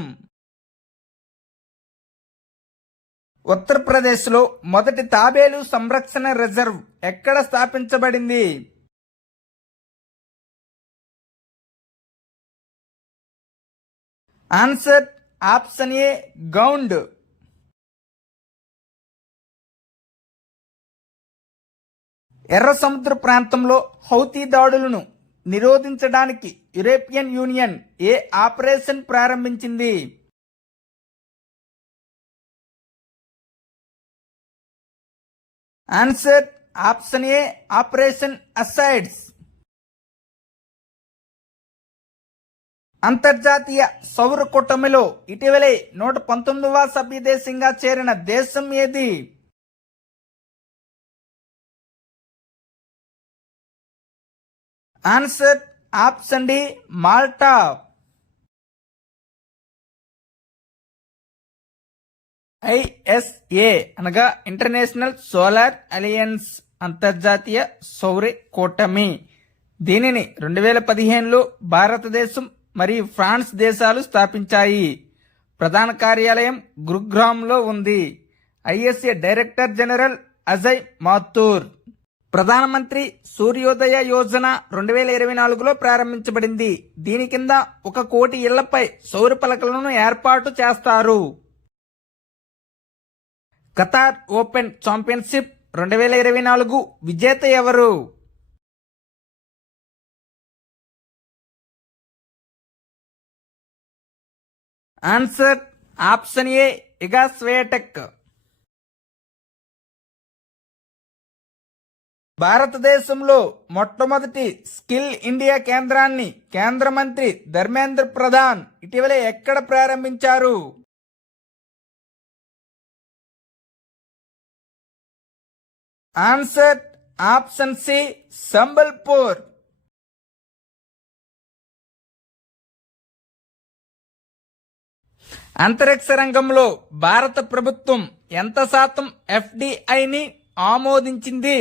ఉత్తరప్రదేశ్లో మొదటి తాబేలు సంరక్షణ రిజర్వ్ ఎక్కడ స్థాపించబడింది? ఆన్సర్ ఆప్షన్ ఏ గౌండ్. ఎర్ర సముద్ర ప్రాంతంలో హౌతీ దాడులను నిరోధించడానికి యూరోపియన్ యూనియన్ ఏ ఆపరేషన్ ప్రారంభించింది? Answer option A operation Aspides. అంతర్జాతీయ సౌర కూటమిలో ఇటీవలే 119వ సభ్యదేశంగా చేరిన దేశం ఏది? Answer option D Malta. ISA అనగా ఇంటర్నేషనల్ సోలార్ అలయన్స్, అంతర్జాతీయ సౌర కూటమి. దీనిని 2015లో భారతదేశం మరియు ఫ్రాన్స్ దేశాలు స్థాపించాయి. ప్రధాన కార్యాలయం గురుగ్రామ్లో ఉంది. ISA director general Ajay Mathur. ప్రధానమంత్రి సూర్యోదయ యోజన 2024లో ప్రారంభించబడింది. దీని కింద 1 కోటి ఇళ్లపై సౌర పలకలను ఏర్పాటు చేస్తారు. ఖతార్ ఓపెన్ ఛాంపియన్షిప్ 2024 విజేత ఎవరు? ఆన్సర్ ఆప్షన్ ఏ ఇగా స్వేటెక్. భారతదేశంలో మొట్టమొదటి స్కిల్ ఇండియా కేంద్రాన్ని కేంద్ర మంత్రి ధర్మేంద్ర ప్రధాన్ ఇటీవల ఎక్కడ ప్రారంభించారు? Answer option C Sambalpur. అంతరిక్ష రంగంలో భారత ప్రభుత్వం ఎంత శాతం FDIని ఆమోదించింది?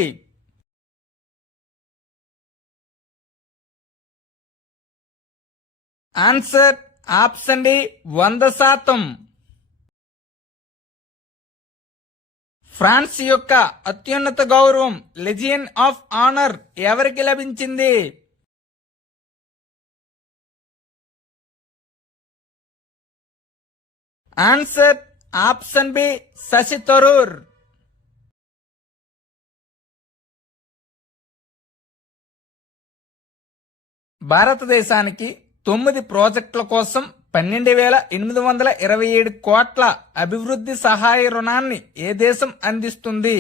Answer option D 100%. ఫ్రాన్స్ యొక్క అత్యున్నత గౌరవం లెజియన్ ఆఫ్ ఆనర్ ఎవరికి లభించింది? Answer option B Shashi Tharoor. భారతదేశానికి 9 ప్రాజెక్టుల కోసం 12,827 కోట్ల అభివృద్ధి సహాయ రుణాన్ని ఏ దేశం అందిస్తుంది?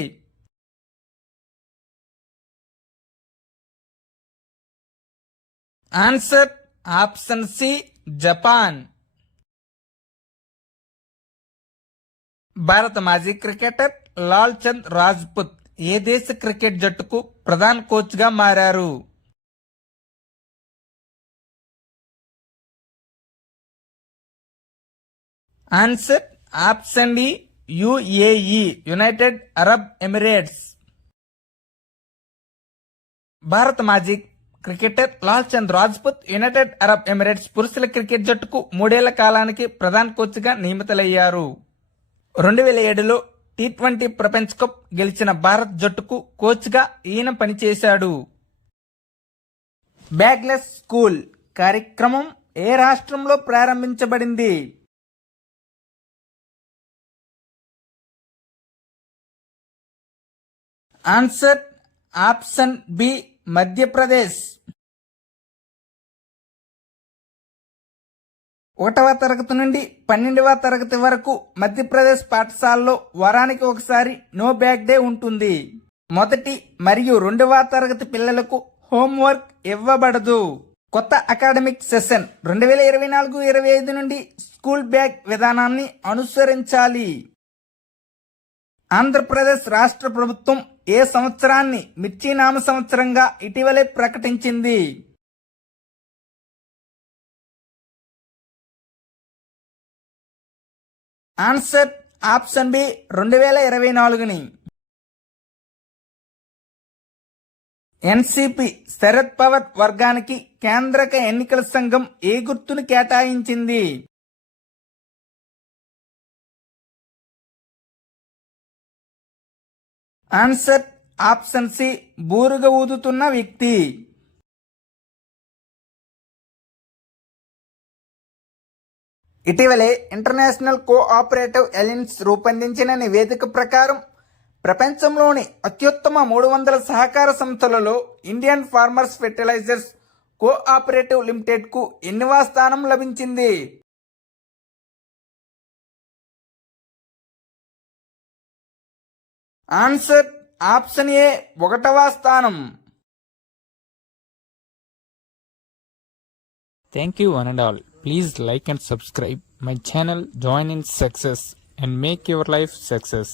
Answer option C Japan. భారత మాజీ క్రికెటర్ లాల్ చంద్ రాజ్పుత్ ఏ దేశ క్రికెట్ జట్టుకు ప్రధాన కోచ్గా మారారు? Answer option D UAE United Arab Emirates. భారత మాజీ cricketer Lal Chand Rajput United Arab Emirates పురుషుల క్రికెట్ జట్టుకు 3 ఏళ్ల కాలానికి ప్రధాన కోచ్గా నియమితులయ్యారు. 2007లో T20 ప్రపంచ కప్ గెలిచిన భారత్ జట్టుకు కోచ్గా ఈయన పనిచేశాడు. బ్యాగ్లెస్ స్కూల్ కార్యక్రమం ఏ రాష్ట్రంలో ప్రారంభించబడింది? Answer option B Madhya Pradesh. 1వ తరగతి నుండి 12వ తరగతి వరకు మధ్యప్రదేశ్ పాఠశాలలో వారానికి ఒకసారి నో బ్యాగ్ డే ఉంటుంది. మొదటి మరియు 2వ తరగతి పిల్లలకు హోంవర్క్ ఇవ్వబడదు. కొత్త అకాడమిక్ సెషన్ 2024-25 నుండి స్కూల్ బ్యాగ్ విధానాన్ని అనుసరించాలి. ఆంధ్రప్రదేశ్ రాష్ట్ర ప్రభుత్వం ఏ సంవత్సరాన్ని మిర్చి నామ సంవత్సరంగా ఇటీవలే ప్రకటించింది? ఆన్సర్ ఆప్షన్ బి 2024ని. ఎన్సిపి శరద్ పవార్ వర్గానికి కేంద్రక ఎన్నికల సంఘం ఏ గుర్తును కేటాయించింది? ఆన్సర్ ఆప్షన్ సి బూరుగ ఊదుతున్న వ్యక్తి. ఇటీవలే ఇంటర్నేషనల్ కోఆపరేటివ్ అలయన్స్ రూపొందించిన నివేదిక ప్రకారం ప్రపంచంలోని అత్యుత్తమ 300 సహకార సంస్థలలో ఇండియన్ ఫార్మర్స్ ఫెర్టిలైజర్స్ కోఆపరేటివ్ లిమిటెడ్కు ఎన్నవ స్థానం లభించింది? ఆన్సర్ ఆప్షన్ ఏ 1వ స్థానం. Thank you one and all. Please like and subscribe my channel, join in success and make your life success.